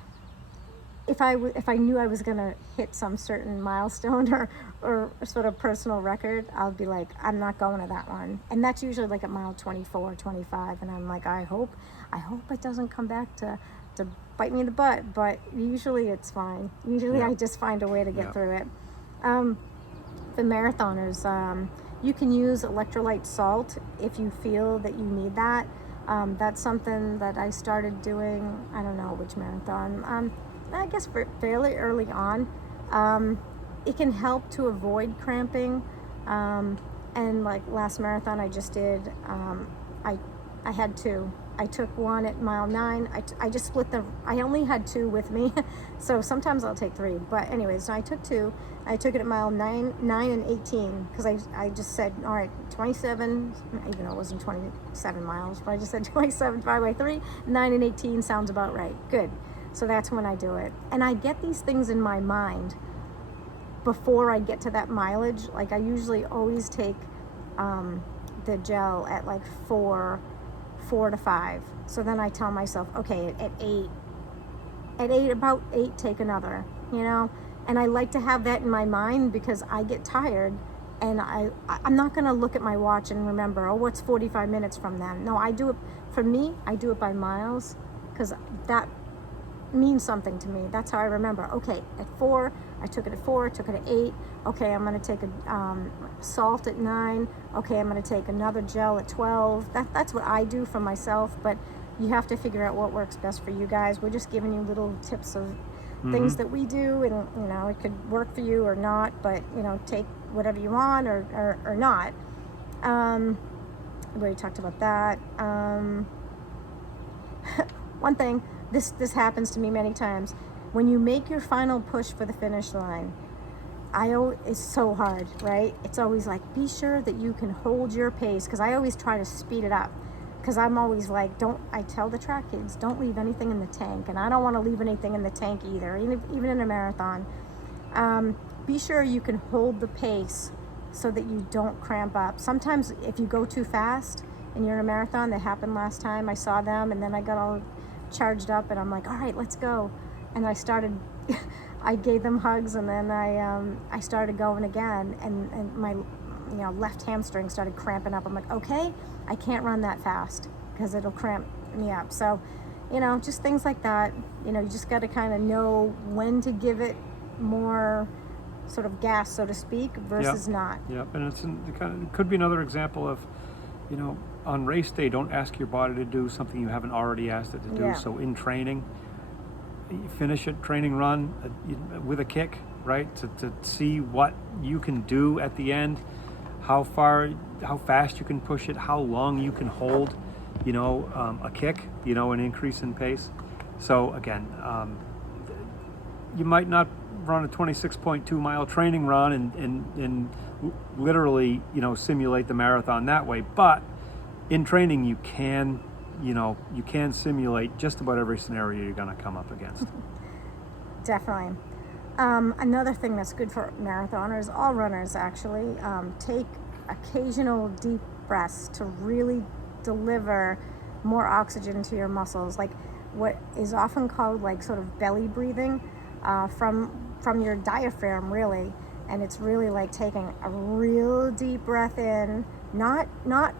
If I knew I was gonna hit some certain milestone or sort of personal record, I'll be like, I'm not going to that one. And that's usually like at mile 24, 25, and I'm like, I hope it doesn't come back to bite me in the butt, but usually it's fine. Usually Yeah. I just find a way to get Yeah. through it. The marathoners, you can use electrolyte salt if you feel that you need that. That's something that I started doing, I don't know which marathon, I guess fairly early on. It can help to avoid cramping. And like last marathon I just did, I had 2. I took one at mile 9. I just split I only had 2 with me. So sometimes I'll take 3. But anyways, so I took 2. I took it at mile 9 and 18 because I just said, all right, 27, even though it wasn't 27 miles, but I just said 27 5 by 3, 9 and 18 sounds about right. Good. So that's when I do it. And I get these things in my mind before I get to that mileage. Like I usually always take the gel at like 4 to 5. So then I tell myself, okay, at 8, about 8, take another, And I like to have that in my mind because I get tired and I'm not going to look at my watch and remember, what's 45 minutes from then? No, I do it, for me, I do it by miles because that means something to me. That's how I remember. Okay, at 4, I took it at 4, took it at 8. Okay, I'm going to take a salt at 9. Okay, I'm going to take another gel at 12. That's what I do for myself, but you have to figure out what works best for you guys. We're just giving you little tips of things that we do, and it could work for you or not, but take whatever you want or not. We already talked about that. One thing, this happens to me many times. When you make your final push for the finish line, it's so hard, right? It's always like, be sure that you can hold your pace, because I always try to speed it up, because I'm always like, I tell the track kids, don't leave anything in the tank, and I don't want to leave anything in the tank either, even in a marathon. Be sure you can hold the pace so that you don't cramp up. Sometimes if you go too fast and you're in a marathon, that happened last time, I saw them, and then I got all charged up, and I'm like, all right, let's go. And I started, I gave them hugs, and then I started going again, and my left hamstring started cramping up. I'm like, okay, I can't run that fast because it'll cramp me up. So, just things like that. You just got to kind of know when to give it more sort of gas, so to speak, versus not. Yep, and it could be another example of, on race day, don't ask your body to do something you haven't already asked it to do. Yeah. So in training, you finish a training run with a kick, right? To see what you can do at the end, how fast you can push it, how long you can hold, a kick, an increase in pace. So again, you might not run a 26.2 mile training run and literally, simulate the marathon that way, but in training you can simulate just about every scenario you're going to come up against. Definitely. Another thing that's good for marathoners, all runners actually, take occasional deep breaths to really deliver more oxygen to your muscles, like what is often called like sort of belly breathing, from your diaphragm really. And it's really like taking a real deep breath in, not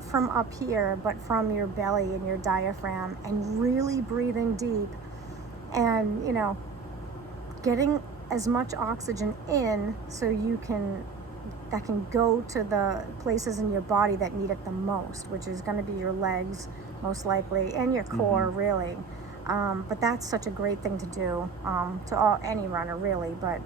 from up here, but from your belly and your diaphragm, and really breathing deep, and getting as much oxygen in so that can go to the places in your body that need it the most, which is going to be your legs most likely, and your core really. But that's such a great thing to do, to any runner really. But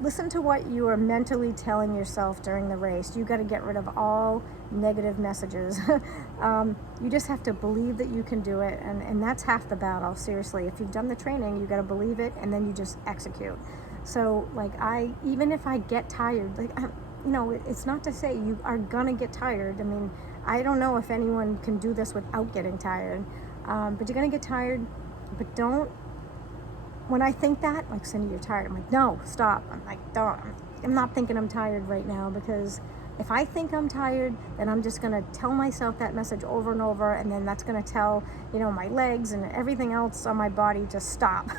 listen to what you are mentally telling yourself during the race. You got to get rid of all negative messages. You just have to believe that you can do it, and that's half the battle, seriously. If you've done the training, you got to believe it, and then you just execute. So like, even if I get tired, like, it's not to say you are gonna get tired. I mean, I don't know if anyone can do this without getting tired, but you're gonna get tired. But don't, when I think that, like, Cindy, you're tired, I'm like, no, stop. I'm like, don't, I'm not thinking I'm tired right now, because if I think I'm tired, then I'm just gonna tell myself that message over and over, and then that's gonna tell, my legs and everything else on my body, just stop,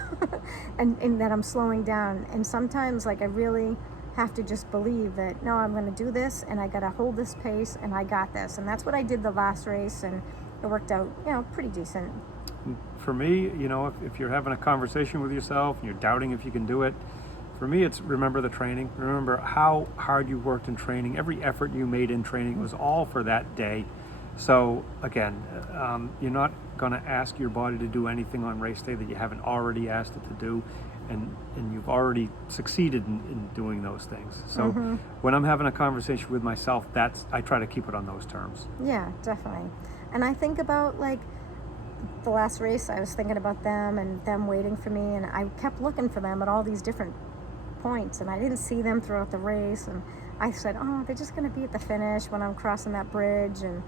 and that I'm slowing down. And sometimes, like, I really have to just believe that, no, I'm gonna do this, and I gotta hold this pace, and I got this. And that's what I did the last race, and it worked out, pretty decent. For me, if you're having a conversation with yourself and you're doubting if you can do it, for me, it's remember the training. Remember how hard you worked in training. Every effort you made in training was all for that day. So again, you're not going to ask your body to do anything on race day that you haven't already asked it to do, and you've already succeeded in doing those things. So when I'm having a conversation with myself, I try to keep it on those terms. Yeah, definitely. And I think about, like, the last race, I was thinking about them and them waiting for me, and I kept looking for them at all these different points, and I didn't see them throughout the race. And I said, oh, they're just going to be at the finish when I'm crossing that bridge, and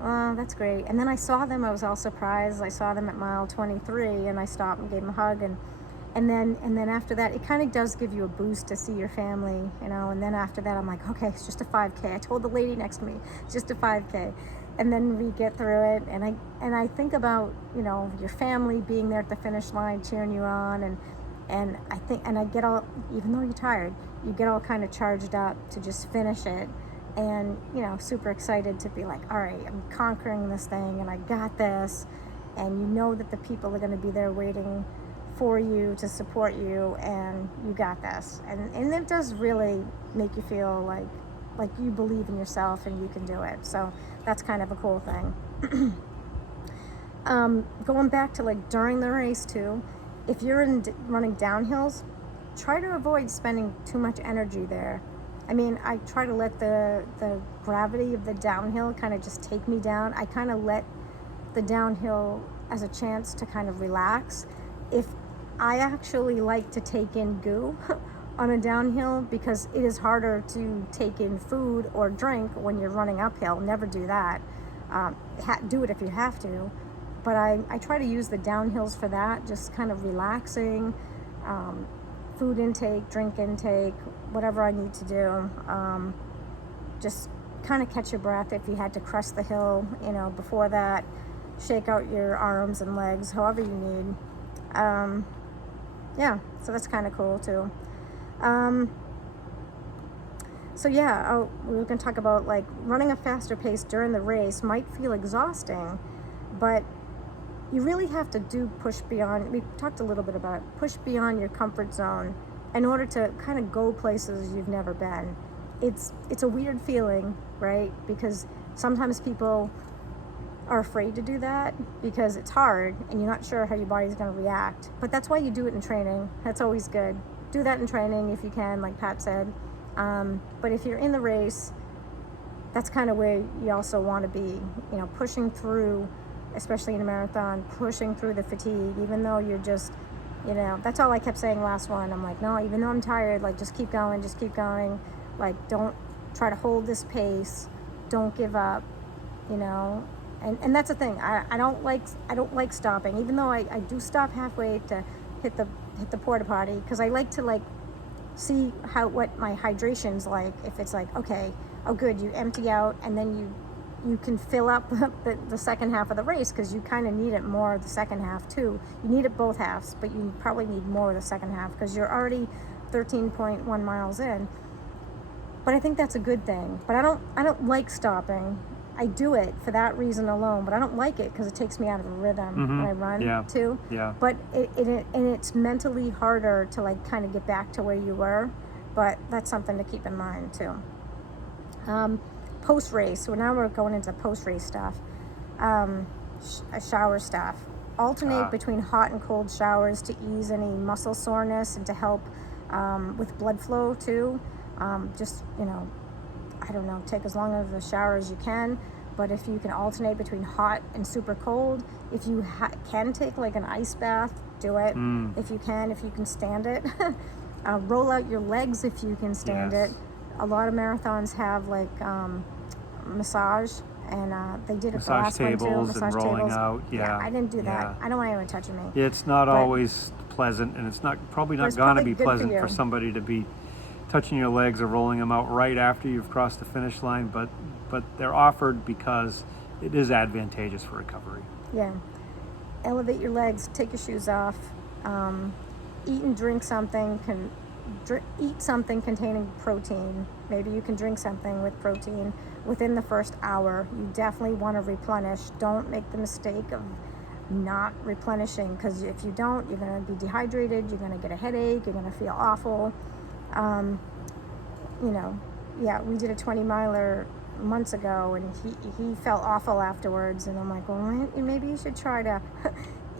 oh, that's great. And then I saw them. I was all surprised. I saw them at mile 23, and I stopped and gave them a hug, and then after that, it kind of does give you a boost to see your family, and then after that, I'm like, okay, it's just a 5K. I told the lady next to me, it's just a 5K. And then we get through it, and I think about, your family being there at the finish line cheering you on, and I get all, even though you're tired, you get all kind of charged up to just finish it, and super excited to be like, all right, I'm conquering this thing, and I got this, and that the people are going to be there waiting for you to support you, and you got this, and it does really make you feel like you believe in yourself and you can do it. So that's kind of a cool thing. Going back to, like, during the race too, if you're running downhills, try to avoid spending too much energy there. I mean, I try to let the gravity of the downhill kind of just take me down. I kind of let the downhill as a chance to kind of relax. If I actually like to take in goo on a downhill, because it is harder to take in food or drink when you're running uphill. Never do that. Do it if you have to, but I try to use the downhills for that, just kind of relaxing, food intake, drink intake, whatever I need to do. Just kind of catch your breath if you had to crest the hill, before that, shake out your arms and legs, however you need. Yeah, so that's kind of cool too. So yeah, we were going to talk about, like, running a faster pace during the race might feel exhausting, but you really have to push beyond, we talked a little bit about it, push beyond your comfort zone in order to kind of go places you've never been. It's a weird feeling, right? Because sometimes people are afraid to do that because it's hard and you're not sure how your body's going to react. But that's why you do it in training. That's always good. Do that in training if you can, like Pat said. But if you're in the race, that's kind of where you also want to be, pushing through, especially in a marathon, pushing through the fatigue, even though you're just, that's all I kept saying last one. I'm like, no, even though I'm tired, like, just keep going. Like, don't try to hold this pace. Don't give up, And that's the thing. I don't like stopping, even though I do stop halfway to hit the hit the porta potty, because I like to like see what my hydration's like. If it's like, okay, oh good, you empty out, and then you can fill up the second half of the race, because you kind of need it more the second half too. You need it both halves, but you probably need more the second half because you're already 13.1 miles in. But I think that's a good thing. But I don't like stopping. I do it for that reason alone, but I don't like it because it takes me out of a rhythm when I run too. Yeah. But it's mentally harder to like kind of get back to where you were. But that's something to keep in mind too. Post race. So now we're going into post race stuff. Shower stuff. Alternate between hot and cold showers to ease any muscle soreness and to help with blood flow too. Just, I don't know, take as long of a shower as you can, but if you can alternate between hot and super cold, if you can take like an ice bath, do it. If you can stand it. Roll out your legs if you can stand it. A lot of marathons have like massage, and they did it for the last one too. Massage tables and rolling out. Yeah, I didn't do that. I don't want anyone touching me. It's not always pleasant, and it's probably not going to be pleasant for somebody to be touching your legs or rolling them out right after you've crossed the finish line, but they're offered because it is advantageous for recovery. Yeah. Elevate your legs, take your shoes off, eat and drink something, eat something containing protein. Maybe you can drink something with protein within the first hour. You definitely want to replenish. Don't make the mistake of not replenishing, because if you don't, you're going to be dehydrated, you're going to get a headache, you're going to feel awful. We did a 20-miler months ago, and he felt awful afterwards, and I'm like, well, maybe you should try to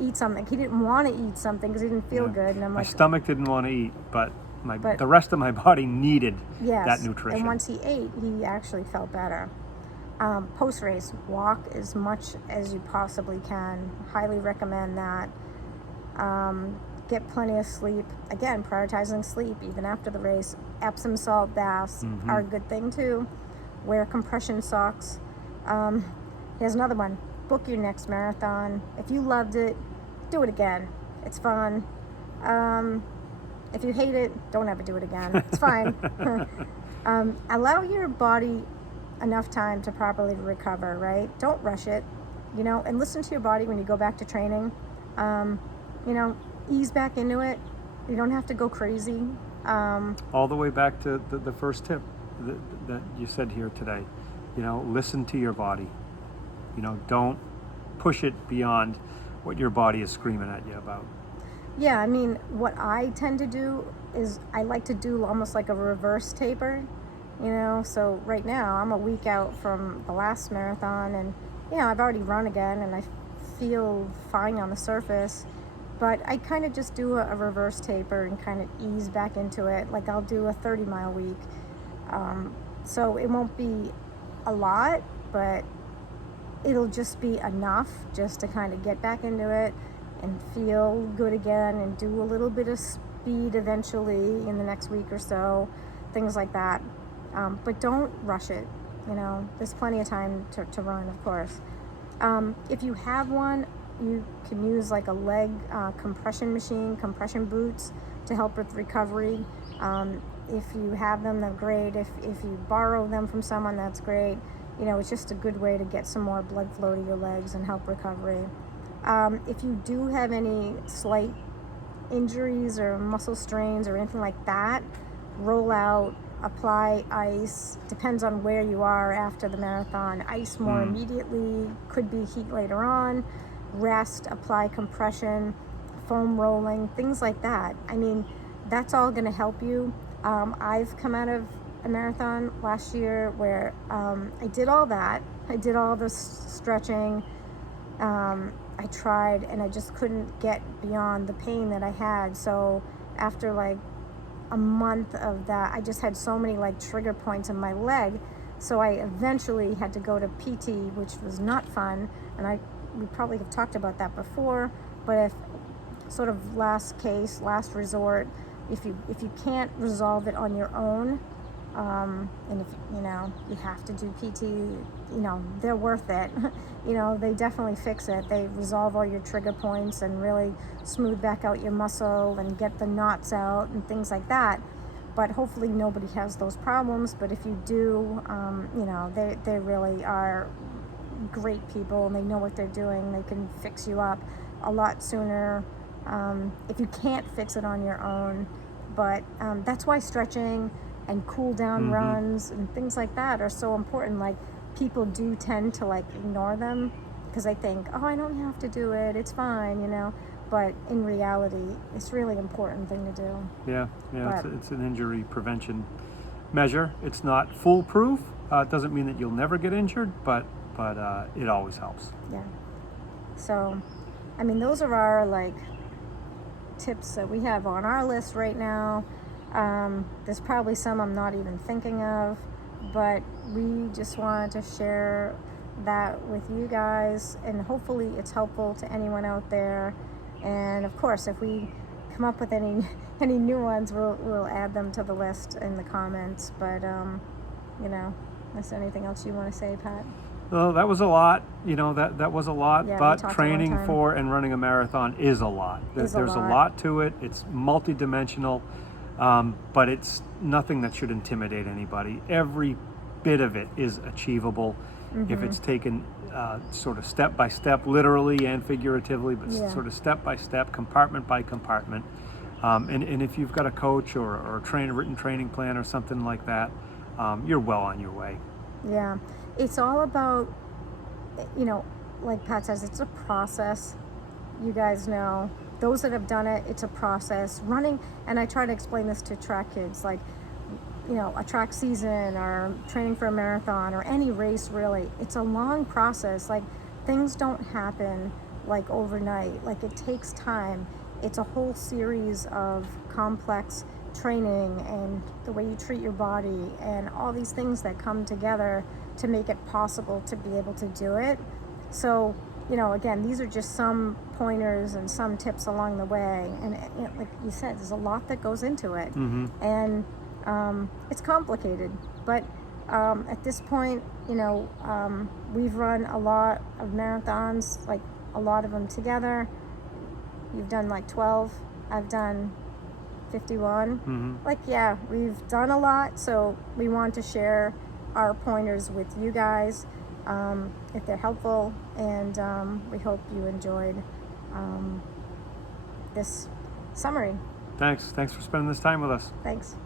eat something. He didn't want to eat something because he didn't feel good, and I'm like, my stomach didn't want to eat, but the rest of my body needed that nutrition. And once he ate, he actually felt better. Post-race, walk as much as you possibly can. Highly recommend that. Get plenty of sleep. Again, prioritizing sleep even after the race. Epsom salt baths are a good thing too. Wear compression socks. Here's another one. Book your next marathon. If you loved it, do it again. It's fun. If you hate it, don't ever do it again. It's fine. Allow your body enough time to properly recover, right? Don't rush it, and listen to your body when you go back to training. Ease back into it. You don't have to go crazy. All the way back to the first tip that you said here today. Listen to your body. Don't push it beyond what your body is screaming at you about. Yeah, what I tend to do is I like to do almost like a reverse taper. So right now I'm a week out from the last marathon, and I've already run again, and I feel fine on the surface. But I kind of just do a reverse taper and kind of ease back into it. Like I'll do a 30-mile week. So it won't be a lot, but it'll just be enough just to kind of get back into it and feel good again, and do a little bit of speed eventually in the next week or so, things like that. But don't rush it. There's plenty of time to run, of course. If you have one, you can use like a leg compression machine, compression boots to help with recovery. If you have them, they're great. If you borrow them from someone, that's great. It's just a good way to get some more blood flow to your legs and help recovery. If you do have any slight injuries or muscle strains or anything like that, roll out, apply ice. Depends on where you are after the marathon. Ice more immediately, could be heat later on. Rest, apply compression, foam rolling, things like that. That's all going to help you. I've come out of a marathon last year where I did all that. I did all the stretching. I tried, and I just couldn't get beyond the pain that I had. So after like a month of that, I just had so many like trigger points in my leg. So I eventually had to go to PT, which was not fun. And we probably have talked about that before, but if sort of last resort, if you can't resolve it on your own, And if you have to do PT, they're worth it. They definitely fix it. They resolve all your trigger points and really smooth back out your muscle and get the knots out and things like that. But hopefully nobody has those problems. But if you do, they really are great people and they know what they're doing. They can fix you up a lot sooner if you can't fix it on your own. But that's why stretching and cool down runs and things like that are so important. Like, people do tend to ignore them because they think, oh, I don't have to do it, it's fine, but in reality it's really important thing to do. Yeah, it's an injury prevention measure. It's not foolproof. It doesn't mean that you'll never get injured, but it always helps. Yeah. So, those are our tips that we have on our list right now. There's probably some I'm not even thinking of, but we just wanted to share that with you guys, and hopefully it's helpful to anyone out there. And of course, if we come up with any new ones, we'll add them to the list in the comments. But is there anything else you want to say, Pat? Well, that was a lot. That was a lot. Yeah, but training for and running a marathon is a lot. There's a lot to it. It's multidimensional, but it's nothing that should intimidate anybody. Every bit of it is achievable if it's taken sort of step by step, literally and figuratively, but sort of step by step, compartment by compartment. And if you've got a coach or a written training plan or something like that, you're well on your way. Yeah, it's all about, like Pat says, it's a process. You guys know, those that have done it, it's a process. Running, and I try to explain this to track kids, a track season or training for a marathon or any race, really, it's a long process. Things don't happen overnight. It takes time. It's a whole series of complex training and the way you treat your body and all these things that come together to make it possible to be able to do it. So, again, these are just some pointers and some tips along the way. And like you said, there's a lot that goes into it. And it's complicated. But at this point, we've run a lot of marathons, a lot of them together. You've done 12. I've done 51. We've done a lot, so we want to share our pointers with you guys if they're helpful, and we hope you enjoyed this summary. Thanks for spending this time with us. Thanks.